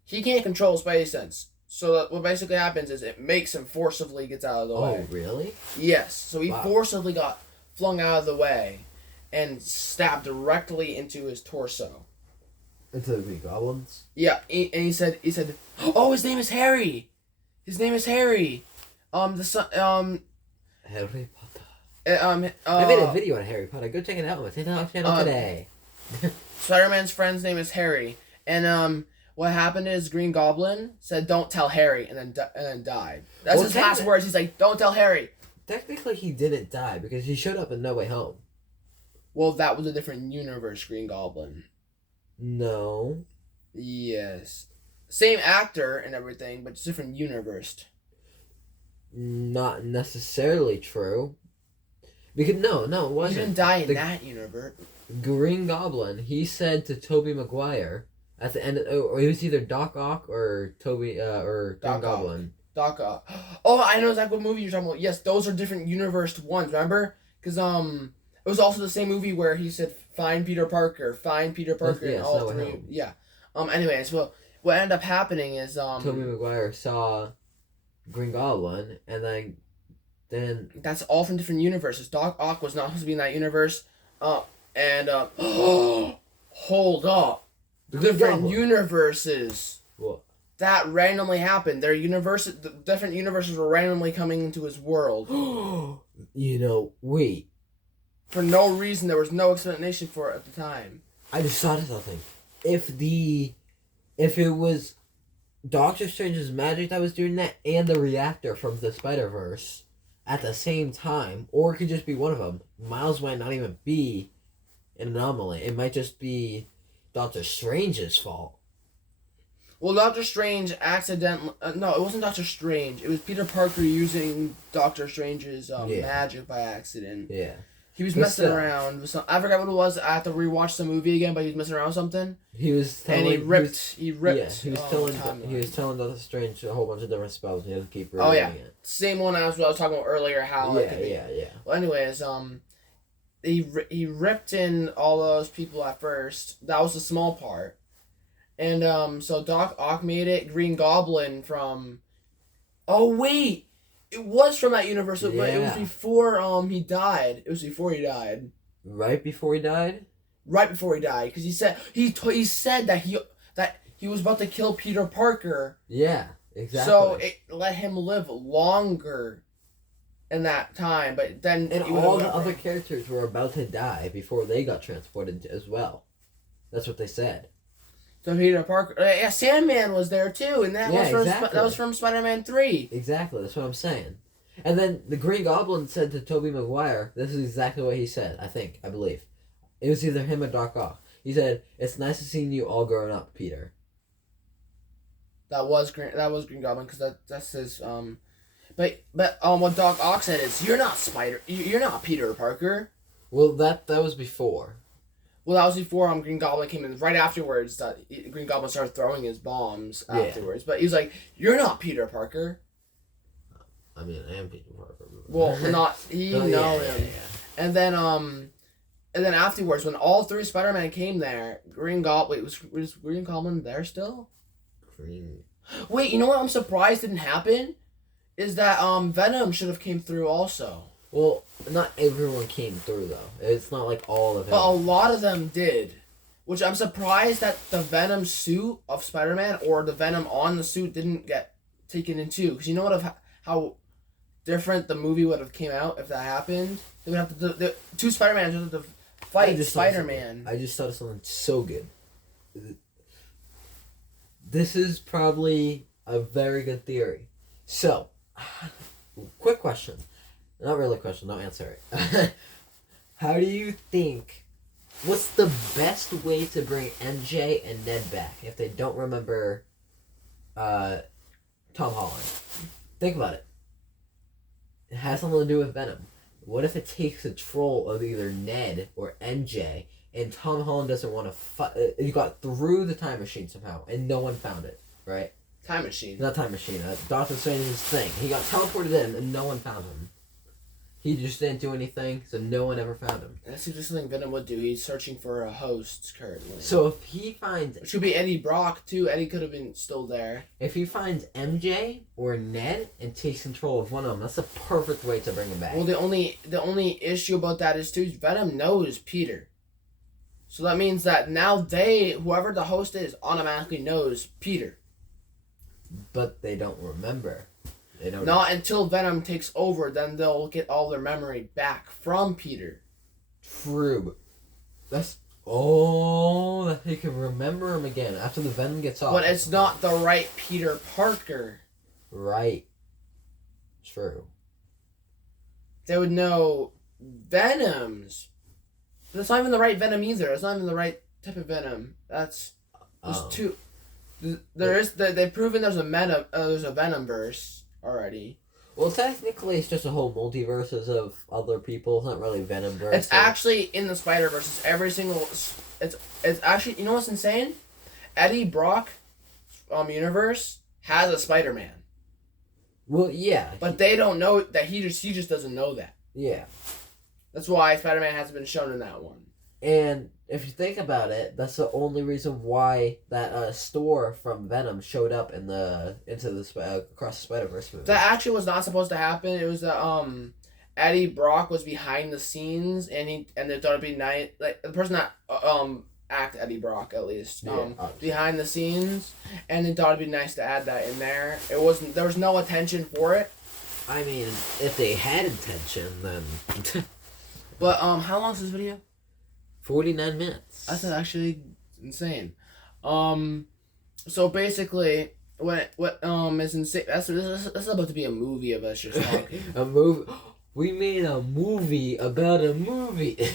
he can't control Spidey sense. So what basically happens is it makes him forcibly gets out of the way. Oh, really? Yes. So he forcibly got flung out of the way and stabbed directly into his torso. Into the Green Goblins? Yeah, and he said, oh, his name is Harry. Harry Potter. I made a video on Harry Potter. Go check it out on my TikTok channel today. Spider-Man's friend's name is Harry, and what happened is Green Goblin said, "Don't tell Harry," and then died. That's his last words. He's like, "Don't tell Harry." Technically, he didn't die because he showed up in No Way Home. Well, that was a different universe, Green Goblin. No. Yes. Same actor and everything, but different universe. Not necessarily true. Because no, it wasn't. He didn't die in that universe. Green Goblin, he said to Tobey Maguire at the end of, or it was either Doc Ock or Green Goblin. Doc Ock. Oh, I know exactly what movie you're talking about. Yes, those are different universe ones, remember? Because it was also the same movie where he said, find Peter Parker, and all three. Yeah. Anyways, well, what ended up happening is Tobey Maguire saw Green Goblin, and then that's all from different universes. Doc Ock was not supposed to be in that universe. Hold up. Different universes. What? That randomly happened. The different universes were randomly coming into his world. Wait. For no reason. There was no explanation for it at the time. I just thought of something. if it was Doctor Strange's magic that was doing that and the reactor from the Spider-Verse at the same time, or it could just be one of them, Miles might not even be an anomaly. It might just be Doctor Strange's fault. Well, Doctor Strange accidentally... no, it wasn't Doctor Strange. It was Peter Parker using Doctor Strange's magic by accident. Yeah. He was messing around with some... I forgot what it was. I have to rewatch the movie again, but he was messing around with something. He was telling... And he ripped... Yeah, he was telling Doctor Strange a whole bunch of different spells, and he had to keep redoing it. Same one as what I was talking about earlier, how... Yeah. Well, anyways, he ripped in all those people at first. That was the small part. And, so Doc Ock made it. Green Goblin from... Oh, wait! It was from that universe, but it was before he died. It was before he died. Right before he died? Right before he died, because he said that he was about to kill Peter Parker. Yeah, exactly. So it let him live longer in that time, but then and all the other characters were about to die before they got transported as well. That's what they said. So Peter Parker, Sandman was there too, and that was from Spider-Man 3. Exactly, that's what I'm saying. And then the Green Goblin said to Tobey Maguire, this is exactly what he said, I believe. It was either him or Doc Ock. He said, "It's nice to see you all grown up, Peter." That was Green Goblin, because that's his but what Doc Ock said is, you're not Peter Parker. Well, that was before. Well, that was before Green Goblin came in. Right afterwards, that Green Goblin started throwing his bombs afterwards. But he was like, "You're not Peter Parker." I mean, I am Peter Parker. Well, not he him. Yeah. And then afterwards, when all three Spider-Man came there, Green Goblin was Green Goblin there still? Green. Wait, you know what? I'm surprised didn't happen. Is that Venom should have came through also. Well, not everyone came through, though. It's not like all of them. But a lot of them did. Which I'm surprised that the Venom suit of Spider-Man or the Venom on the suit didn't get taken in too. Because you know how different the movie would have came out if that happened? They would have to... The two Spider-Mans would have to fight Spider-Man. I just thought of something so good. This is probably a very good theory. So, quick question. Not really a question, don't answer it. How do you think... What's the best way to bring MJ and Ned back if they don't remember Tom Holland? Think about it. It has something to do with Venom. What if it takes control of either Ned or MJ and Tom Holland doesn't want to fight? He got through the time machine somehow and no one found it, right? Time machine. Not time machine. Doctor Strange's thing. He got teleported in and no one found him. He just didn't do anything, so no one ever found him. That's just something Venom would do. He's searching for a host currently. So if he finds... It should be Eddie Brock, too. Eddie could have been still there. If he finds MJ or Ned and takes control of one of them, that's the perfect way to bring him back. Well, the only issue about that is, too, Venom knows Peter. So that means that now whoever the host is, automatically knows Peter. But they don't remember. They don't. Not until Venom takes over, then they'll get all their memory back from Peter. True. That's... Oh, that they can remember him again after the Venom gets off. But it's not the right Peter Parker. Right. True. They would know Venom's. But it's not even the right Venom either. It's not even the right type of Venom. There's two. They've proven there's a Venomverse already. Well, technically, it's just a whole multiverses of other people. It's not really Venomverse. It's actually in the Spider-Verse. It's every single... It's actually... You know what's insane? Eddie Brock universe has a Spider-Man. Well, yeah. But they don't know that he just doesn't know that. Yeah. That's why Spider-Man hasn't been shown in that one. And if you think about it, that's the only reason why that store from Venom showed up in across the Spider-Verse movie. That actually was not supposed to happen. It was that Eddie Brock was behind the scenes, and they thought it'd be nice, like the person that act Eddie Brock at least behind the scenes, and they thought it'd be nice to add that in there. There was no attention for it. I mean, if they had intention, then. But how long is this video? 49 minutes. That's actually insane. So basically, what is insane? That's this is about to be a movie of us just talking. A movie. We made a movie about a movie.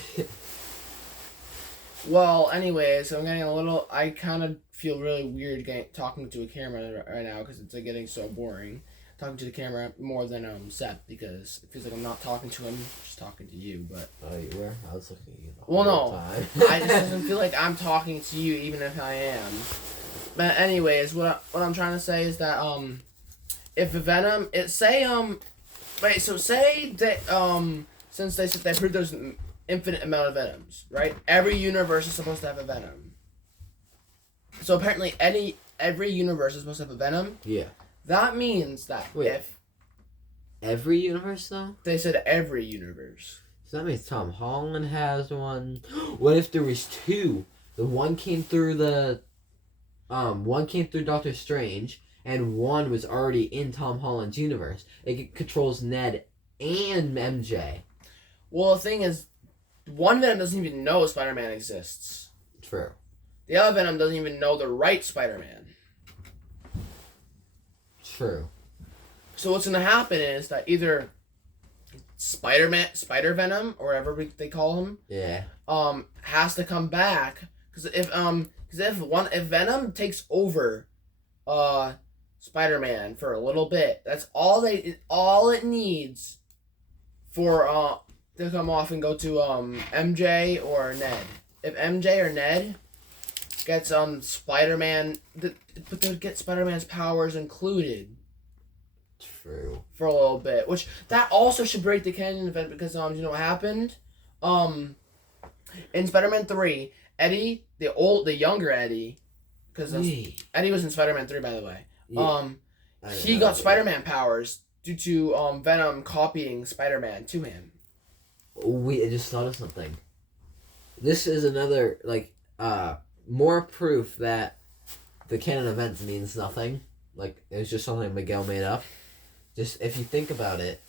Well, anyways, I'm getting a little. I kind of feel really weird talking to a camera right now because it's like getting so boring. Talking to the camera more than Seth because it feels like I'm not talking to him, just talking to you. But Oh, you were? I was looking at you the well, whole no, time. I just doesn't feel like I'm talking to you, even if I am. But anyways, what I'm trying to say is that if Venom, say that since they said they proved there's an infinite amount of Venoms, right? Every universe is supposed to have a Venom. So apparently, every universe is supposed to have a Venom. Yeah. That means that Wait. if Every universe, though? they said every universe, So that means Tom Holland has one. What if there was two? The one came through one came through Doctor Strange, and one was already in Tom Holland's universe. It controls Ned and MJ. well, the thing is, one Venom doesn't even know Spider-Man exists. True. The other Venom doesn't even know the right Spider-Man. True. So what's gonna happen is that either Spider Venom, or whatever they call him, Yeah. has to come back because if Venom takes over, Spider-Man for a little bit, that's all it needs for to come off and go to MJ or Ned. If MJ or Ned gets Spider-Man, but they'll get Spider-Man's powers included True. for a little bit, which that also should break the canon event because you know what happened, in Spider-Man 3, Eddie, the younger Eddie, because Wait. Eddie was in Spider-Man 3 by the way. Yeah. He got Spider-Man powers due to Venom copying Spider-Man to him. Wait, I just thought of something. This is another more proof that the canon events means nothing. Like it was just something Miguel made up. Just if you think about it,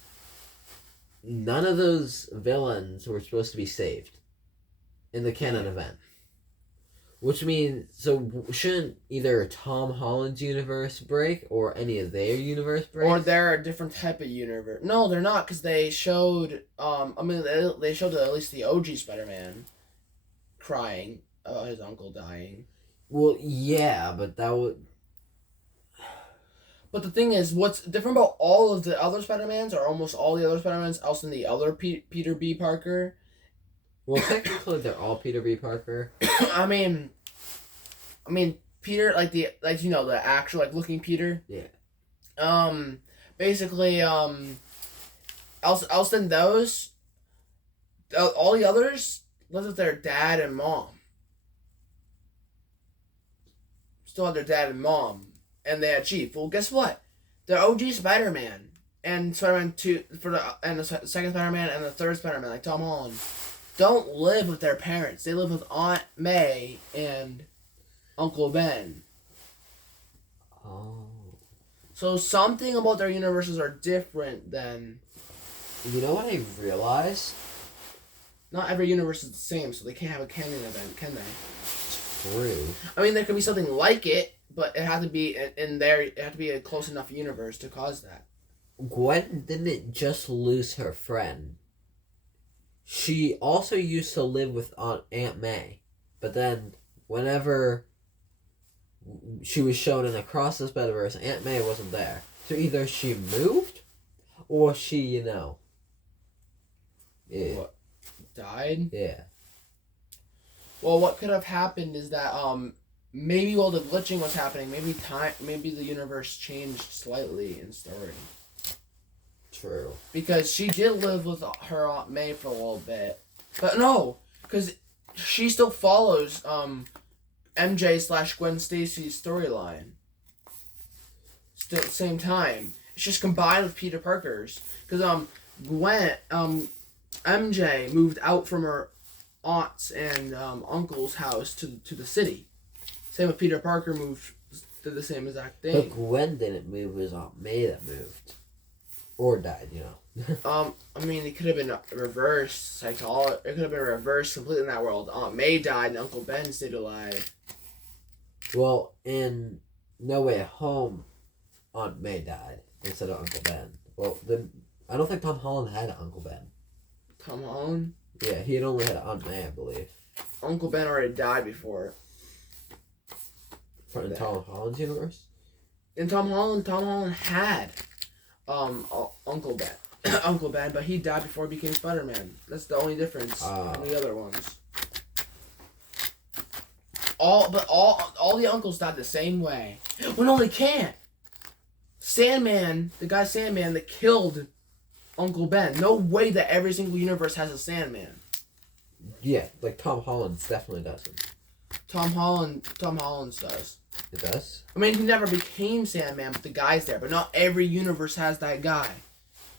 none of those villains were supposed to be saved in the canon event. Which means, so shouldn't either Tom Holland's universe break or any of their universe break? Or they're a different type of universe. No, they're not, because they showed, they showed at least the OG Spider-Man crying about his uncle dying. Well, yeah, but that would... But the thing is, what's different about all of the other Spider-Mans, or almost all the other Spider-Mans, else than the other Peter B. Parker? Well, technically they're all Peter B. Parker. I mean, Peter, the actual, looking Peter. Yeah. Basically, else than those, all the others lived with their dad and mom. Still had their dad and mom, and they had Chief. Well, guess what? The OG Spider-Man and Spider-Man 2 and the second Spider-Man and the third Spider-Man, like Tom Holland, don't live with their parents. They live with Aunt May and Uncle Ben. Oh. So something about their universes are different than... You know what I realized? Not every universe is the same, so they can't have a canon event, can they? True. I mean, there could be something like it, but it had to be in there. It had to be a close enough universe to cause that. Gwen didn't just lose her friend. She also used to live with Aunt May. But then, whenever she was shown in Across the Spider-Verse, Aunt May wasn't there. So either she moved, or she, Yeah. What? Died? Yeah. Well, what could have happened is that maybe while the glitching was happening, maybe the universe changed slightly in story. True. Because she did live with her Aunt May for a little bit. But no, because she still follows MJ/Gwen Stacy's storyline. Still at the same time. It's just combined with Peter Parker's. Because MJ moved out from her aunt's and uncle's house to the city. Same with Peter Parker did the same exact thing. But Gwen didn't move, it was Aunt May that moved. Or died, I mean, it could have been reversed psychology. It could have been reversed completely in that world. Aunt May died and Uncle Ben stayed alive. Well, in No Way Home, Aunt May died instead of Uncle Ben. Well, then I don't think Tom Holland had an Uncle Ben. Tom Holland? Yeah, he had only had Aunt May, I believe. Uncle Ben already died before. In Tom Holland's universe? And Tom Holland had Uncle Ben. Uncle Ben, but he died before he became Spider-Man. That's the only difference from the other ones. All the uncles died the same way. Well, no, they can't. Sandman, the guy Sandman that killed Uncle Ben. No way that every single universe has a Sandman. Yeah, like Tom Holland's definitely doesn't. Tom Holland's does. It does? I mean, he never became Sandman, but the guy's there. But not every universe has that guy.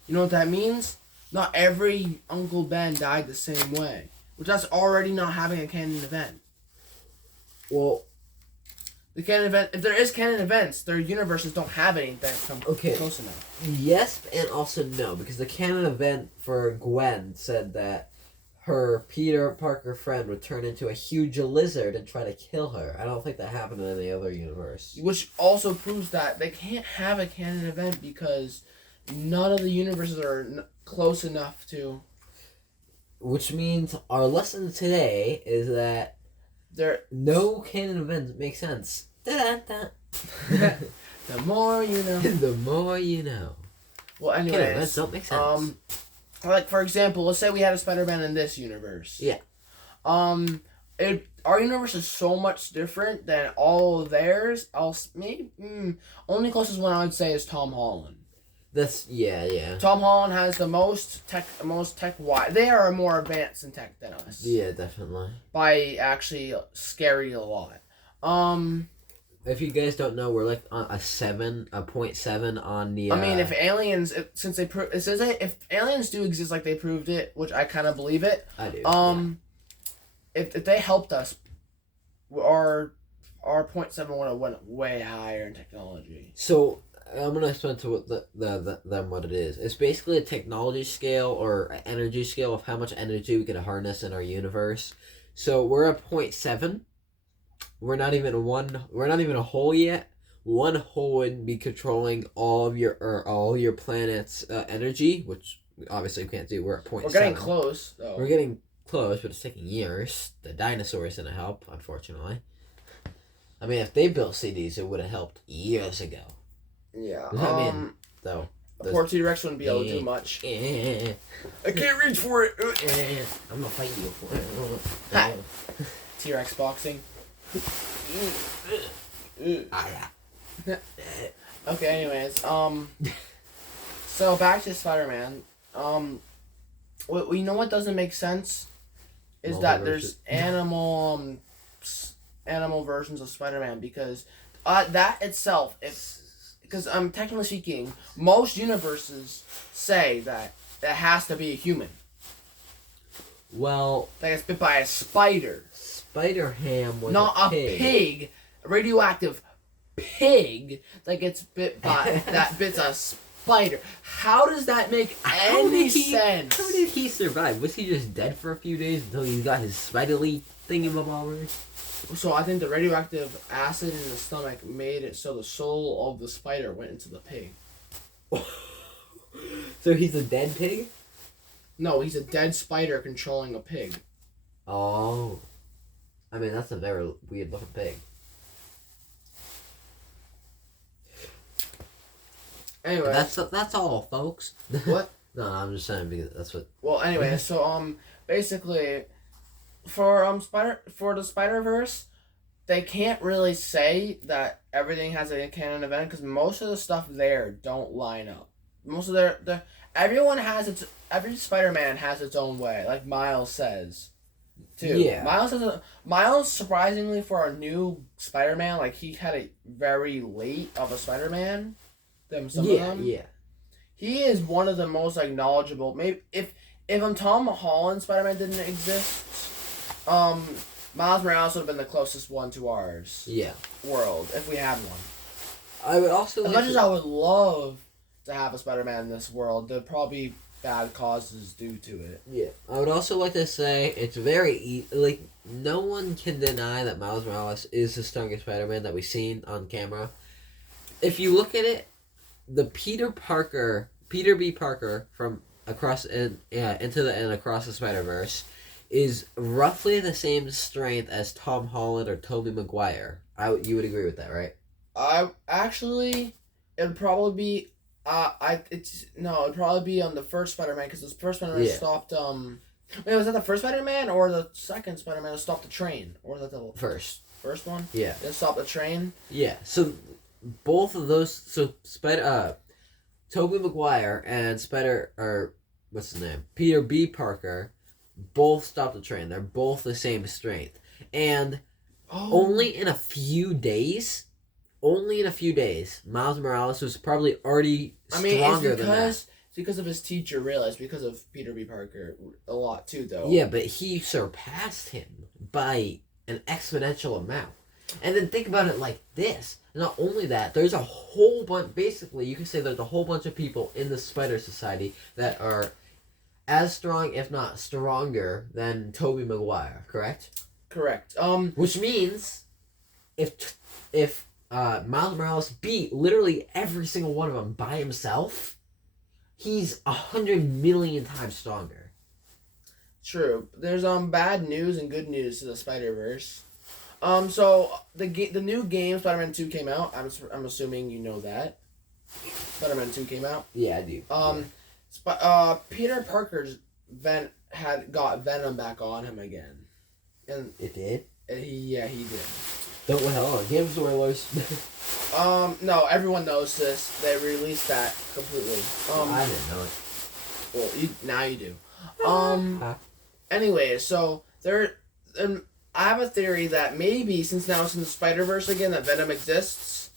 You know what that means? Not every Uncle Ben died the same way. Which that's already not having a canon event. Well, the canon event, if there is canon events, their universes don't have anything come close enough. Yes and also no, because the canon event for Gwen said that her Peter Parker friend would turn into a huge lizard and try to kill her. I don't think that happened in any other universe. Which also proves that they can't have a canon event because none of the universes are close enough to... Which means our lesson today is that no canon events make sense. The more you know. The more you know. Well, anyways. Canon events don't make sense. Like, for example, let's say we had a Spider-Man in this universe. Yeah. Our universe is so much different than all of theirs. Only closest one I would say is Tom Holland. Yeah. Tom Holland has the most tech wide. They are more advanced in tech than us. Yeah, definitely. By actually scary a lot. If you guys don't know, we're like on a 0.7 on the. I mean, if aliens, if aliens do exist, like they proved it, which I kind of believe it. I do. If they helped us, our 0.7 would have went way higher in technology. So I'm gonna explain to what them what it is. It's basically a technology scale or an energy scale of how much energy we can harness in our universe. So we're at 0.7. We're not even a whole yet. One whole would be controlling all your planet's energy, which obviously we can't do. We're at 0.7. We're getting close, though. We're getting close, but it's taking years. The dinosaurs didn't help, unfortunately. I mean, if they built cities, it would have helped years ago. Yeah. I mean, though. A poor T-Rex wouldn't be able to do much. I can't reach for it. I'm gonna fight you for it. T-Rex boxing. Okay, anyways, so back to Spider-Man. We know what doesn't make sense is that there's animal versions of Spider-Man because that itself, because technically speaking, most universes say that it has to be a human. Well, that gets bit by a spider. Spider-Ham was not a pig. A radioactive pig that gets bit by that bits a spider. How does that make any sense? How did he survive? Was he just dead for a few days until he got his spiderly thingamabobber? So I think the radioactive acid in the stomach made it so the soul of the spider went into the pig. So he's a dead pig? No, he's a dead spider controlling a pig. Oh. I mean, that's a very weird looking pig. Anyway. That's all, folks. What? No, I'm just saying because that's what... Well, anyway, so, basically, for the Spider-Verse, they can't really say that everything has a canon event because most of the stuff there don't line up. Most of every Spider-Man has its own way, like Miles says. Too. Yeah. Miles, surprisingly, for a new Spider-Man, like, he had a very late of a Spider-Man than some of them. Yeah. He is one of the most, like, knowledgeable. Maybe if Tom Holland Spider-Man didn't exist, Miles Morales would have been the closest one to ours. Yeah. World, if we had one. I would also as much as I would love to have a Spider-Man in this world, there'd probably bad causes due to it. Yeah, I would also like to say it's very like no one can deny that Miles Morales is the strongest Spider-Man that we've seen on camera. If you look at it, the Peter B. Parker from Across and Into the and Across the Spider-Verse is roughly the same strength as Tom Holland or Tobey Maguire. You would agree with that, right? I actually, it'd probably be, it'd probably be on the first Spider-Man because the first Spider-Man Yeah. stopped. Wait, was that the first Spider-Man or the second Spider-Man that stopped the train, or was that the First. first one? Yeah. That stopped the train. Yeah. So both of those, Tobey Maguire and what's his name? Peter B. Parker, both stopped the train. They're both the same strength, and only in a few days, Miles Morales was probably already stronger than that. It's because of his teacher, really. It's because of Peter B. Parker a lot too, though. Yeah, but he surpassed him by an exponential amount. And then think about it like this. Not only that, there's a whole bunch, basically, you can say there's a whole bunch of people in the Spider Society that are as strong, if not stronger, than Tobey Maguire, correct? Correct. Which means, if Miles Morales beat literally every single one of them by himself, he's 100 million times stronger. True. There's bad news and good news to the Spider-Verse. So the new game Spider-Man 2 came out. I'm assuming you know that. Spider-Man 2 came out. Yeah, I do. Peter Parker's had got Venom back on him again. And It did? he did. Don't hold on. Game spoilers. No, everyone knows this. They released that completely. I didn't know it. Well, now you do. Anyway, so I have a theory that maybe since now it's in the Spider-Verse again that Venom exists.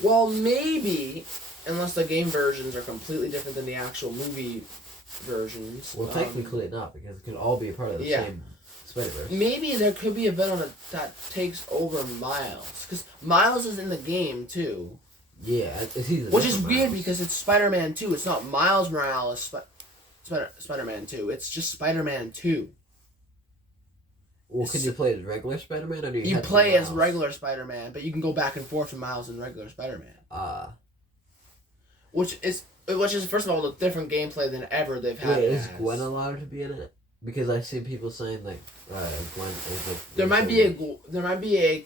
Well, maybe, unless the game versions are completely different than the actual movie versions. Well, technically not, because it could all be a part of the same Spider-Verse. Maybe there could be a Venom that takes over Miles, because Miles is in the game too. Yeah, it's either Which is Miles. weird because it's Spider-Man 2. It's not Miles Morales Spider-Man 2. It's just Spider-Man 2. Well, can you play as regular Spider-Man, or do you You have to play be as Miles? regular Spider-Man, but you can go back and forth from Miles and regular Spider-Man. Which is first of all a different gameplay than ever they've had. Wait, is Gwen allowed to be in it? Because I've seen people saying like Gwen is like. There might be a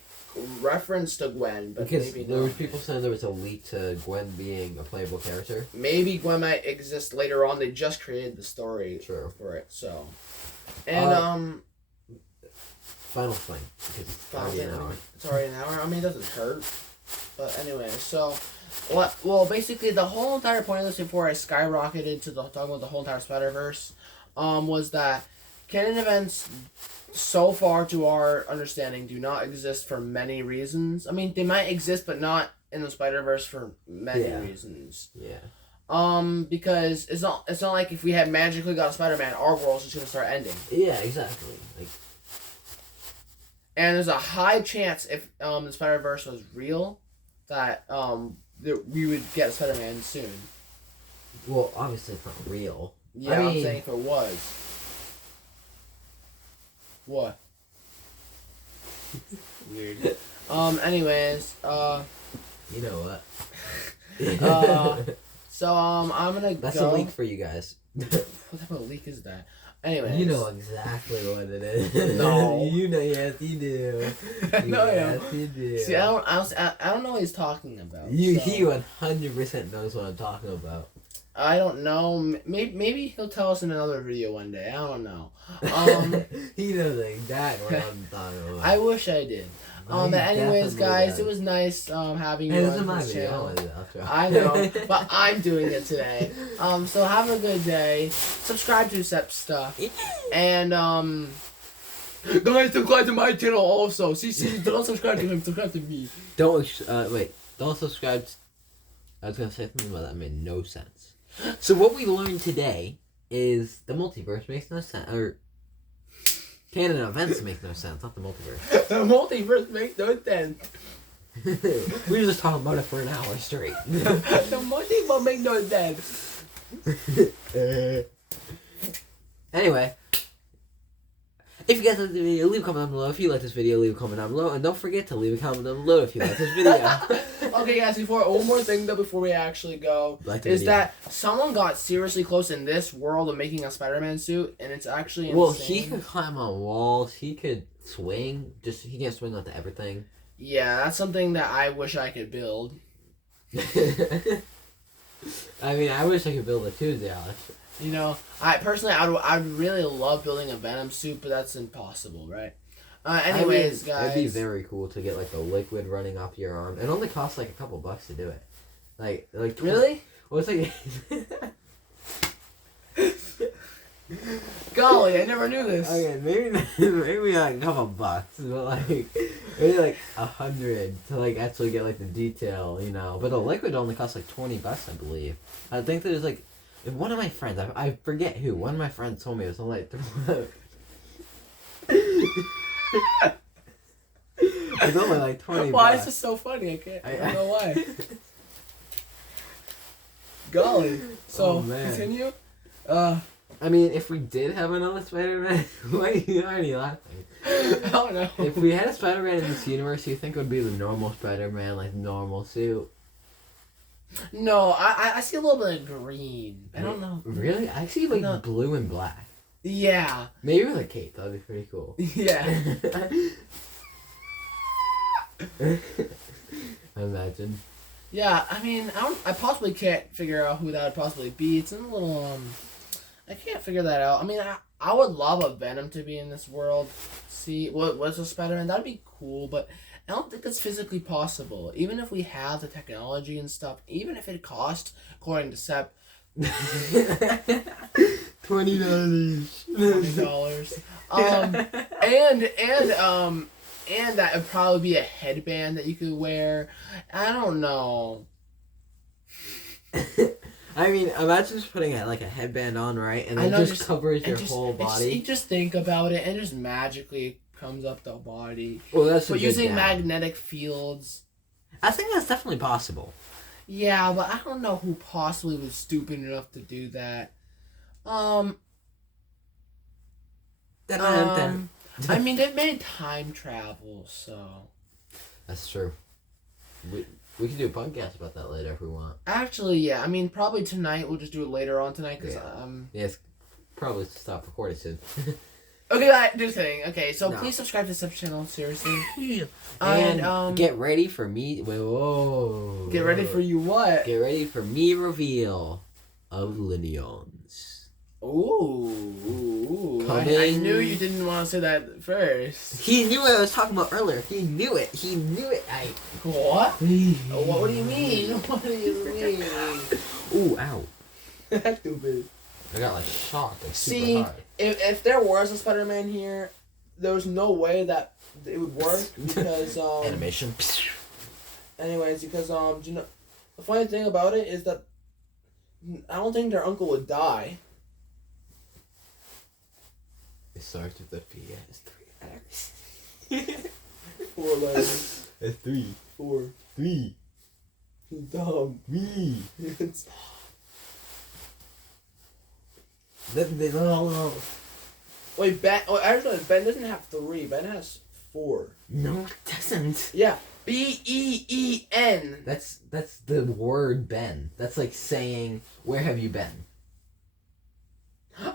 reference to Gwen, but because maybe there not. was people saying there was a leak to Gwen being a playable character. Maybe Gwen might exist later on. They just created the story True. for it, so. And Final thing, because it's already an hour. It's already an hour. I mean, it doesn't hurt. But anyway, so, well, basically, the whole entire point of this before I skyrocketed to talking about the whole entire Spider-Verse, was that canon events, so far to our understanding, do not exist for many reasons. I mean, they might exist, but not in the Spider-Verse for many reasons. Yeah. Because it's not like if we had magically got a Spider-Man, our world's just gonna start ending. Yeah, exactly. Like. And there's a high chance if the Spider-Verse was real, that we would get a Spider-Man soon. Well, obviously it's not real. Yeah, I'm saying if it was. What? Weird. Anyways, You know what? so I'm gonna That's go. a leak for you guys. What type of leak is that? Anyways. You know exactly what it is. No. You know, yes, you do. No, yes, you do. See, I don't know what he's talking about. He so. 100% knows what I'm talking about. I don't know. Maybe he'll tell us in another video one day. I don't know. He knows exactly what I'm talking about. I wish I did. But anyways, guys, it was nice having you on this channel. I know, but I'm doing it today. So have a good day. Subscribe to Sep Stuff. And guys, subscribe to my channel also. See, don't subscribe to him. Subscribe to me. Don't wait. Don't subscribe. I was gonna say something about that made no sense. So what we learned today is the multiverse makes no sense, or canon events make no sense, not the multiverse. The multiverse makes no sense. We were just talking about it for an hour straight. The multiverse makes no sense. Anyway, if you guys like the video, leave a comment down below. If you like this video, leave a comment down below. And don't forget to leave a comment down below if you like this video. Okay, guys, one more thing, though, before we actually go, is that someone got seriously close in this world of making a Spider-Man suit, and it's actually insane. Well, he could climb on walls. He could swing. Just he can't swing onto everything. Yeah, that's something that I wish I could build. I mean, I wish I could build it too, Josh. You know, I'd really love building a Venom suit, but that's impossible, right? Anyways, guys. It'd be very cool to get like the liquid running off your arm. It only costs like a couple bucks to do it. Like Really? Well, it's like. Golly, I never knew this. Okay, maybe like a couple bucks, but like maybe like 100 to like actually get like the detail, you know. But the liquid only costs like $20, I believe. I think there's like if one of my friends, I forget who, one of my friends told me it was only like it's only like $20. Why is this so funny? I don't know why. Golly. So, Oh, man. continue. I mean, if we did have another Spider-Man, why are you already laughing? I don't know. If we had a Spider-Man in this universe, do you think it would be the normal Spider-Man, like normal suit? No, I see a little bit of green. I don't know. Really? I see like No. blue and black. Yeah. Maybe with a cape, that'd be pretty cool. Yeah. Imagine. Yeah, I mean, I possibly can't figure out who that would possibly be. It's a little, I can't figure that out. I mean, I would love a Venom to be in this world. See, what's a Spider-Man? That'd be cool, but I don't think that's physically possible. Even if we have the technology and stuff, even if it cost, according to Sep, $20. $20. And that would probably be a headband that you could wear. I don't know. I mean, imagine just putting like a headband on, right? And it just covers your whole body. You just think about it, and just magically comes up the body. Well, that's But using magnetic fields. I think that's definitely possible. Yeah, but I don't know who possibly was stupid enough to do that. I mean, they've made time travel, so. That's true. We can do a podcast about that later if we want. Actually, yeah. I mean, probably tonight. We'll just do it later on tonight, because Yeah, it's probably stop recording soon. Okay, just kidding. Okay, so No. please subscribe to this channel, seriously. And get ready for me. Wait, whoa. Get ready for you what? Get ready for me reveal of Linions. Ooh. I Coming. knew you didn't want to say that first. He knew what I was talking about earlier. He knew it. What? What do you mean? What do you mean? Ooh, ow. That's stupid. I got like shocked. Like, super See, hard. if there was a Spider-Man here, there's no way that it would work because Animation. Anyways, because do you know the funny thing about it is that I don't think their uncle would die. It starts with the P. It's 3 letters. 4 letters. It's 3. 4. 3. Dumb. Me. It's Wait, Ben. Oh, actually, Ben doesn't have 3. Ben has 4. No, it doesn't. Yeah, Ben. That's the word Ben. That's like saying, where have you been?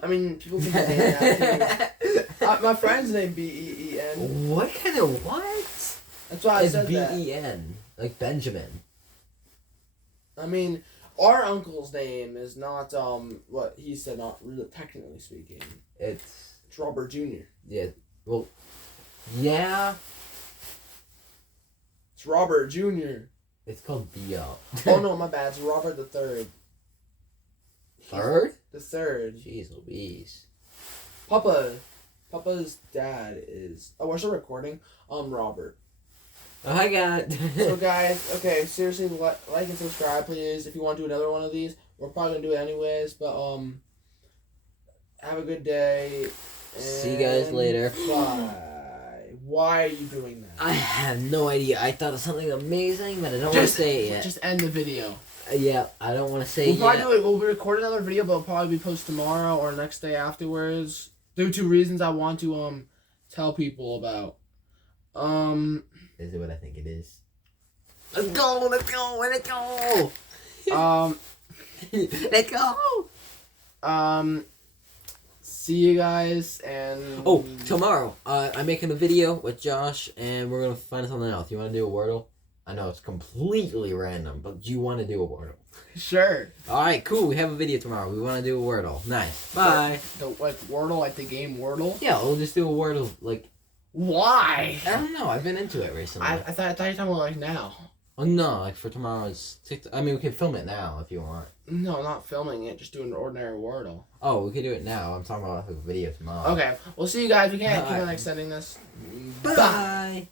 I mean, people can say that too. My friend's name Ben. What kind of what? That's why I It's said that. Ben, like Benjamin. I mean, our uncle's name is not what he said. Not really, technically speaking, It's Robert Jr. yeah. Well, yeah. It's Robert Jr. It's called BL. Oh no, my bad. It's Robert the Third. Third? The Third. Jeez Louise. Papa's dad is. Oh, we're still recording. Robert. Oh, hi, God. So guys, okay, seriously, like and subscribe, please. If you want to do another one of these, we're probably gonna do it anyways. But have a good day. See you guys later. Bye. Why are you doing that? I have no idea. I thought of something amazing, but I don't want to say it yet. Just end the video. Yeah, I don't want to say We'll probably yet. do it. We'll record another video, but it'll probably be posted tomorrow or next day afterwards. Due to reasons I want to tell people about. Is it what I think it is? Let's go! Let's go! Let's go! Let's go! See you guys and. Oh, tomorrow, I'm making a video with Josh, and we're gonna find something else. You want to do a Wordle? I know it's completely random, but do you want to do a Wordle? Sure. All right, cool. We have a video tomorrow. We want to do a Wordle. Nice. Bye. The Wordle, like the game Wordle. Yeah, we'll just do a Wordle. Like, Why? I don't know. I've been into it recently. I thought you were talking about like now. Oh no, like for tomorrow's TikTok. I mean, we can film it now if you want. No, not filming it. Just doing an ordinary Wordle. Oh, we could do it now. I'm talking about a video tomorrow. Okay, we'll see you guys. We can't keep Alright. on extending this. Bye.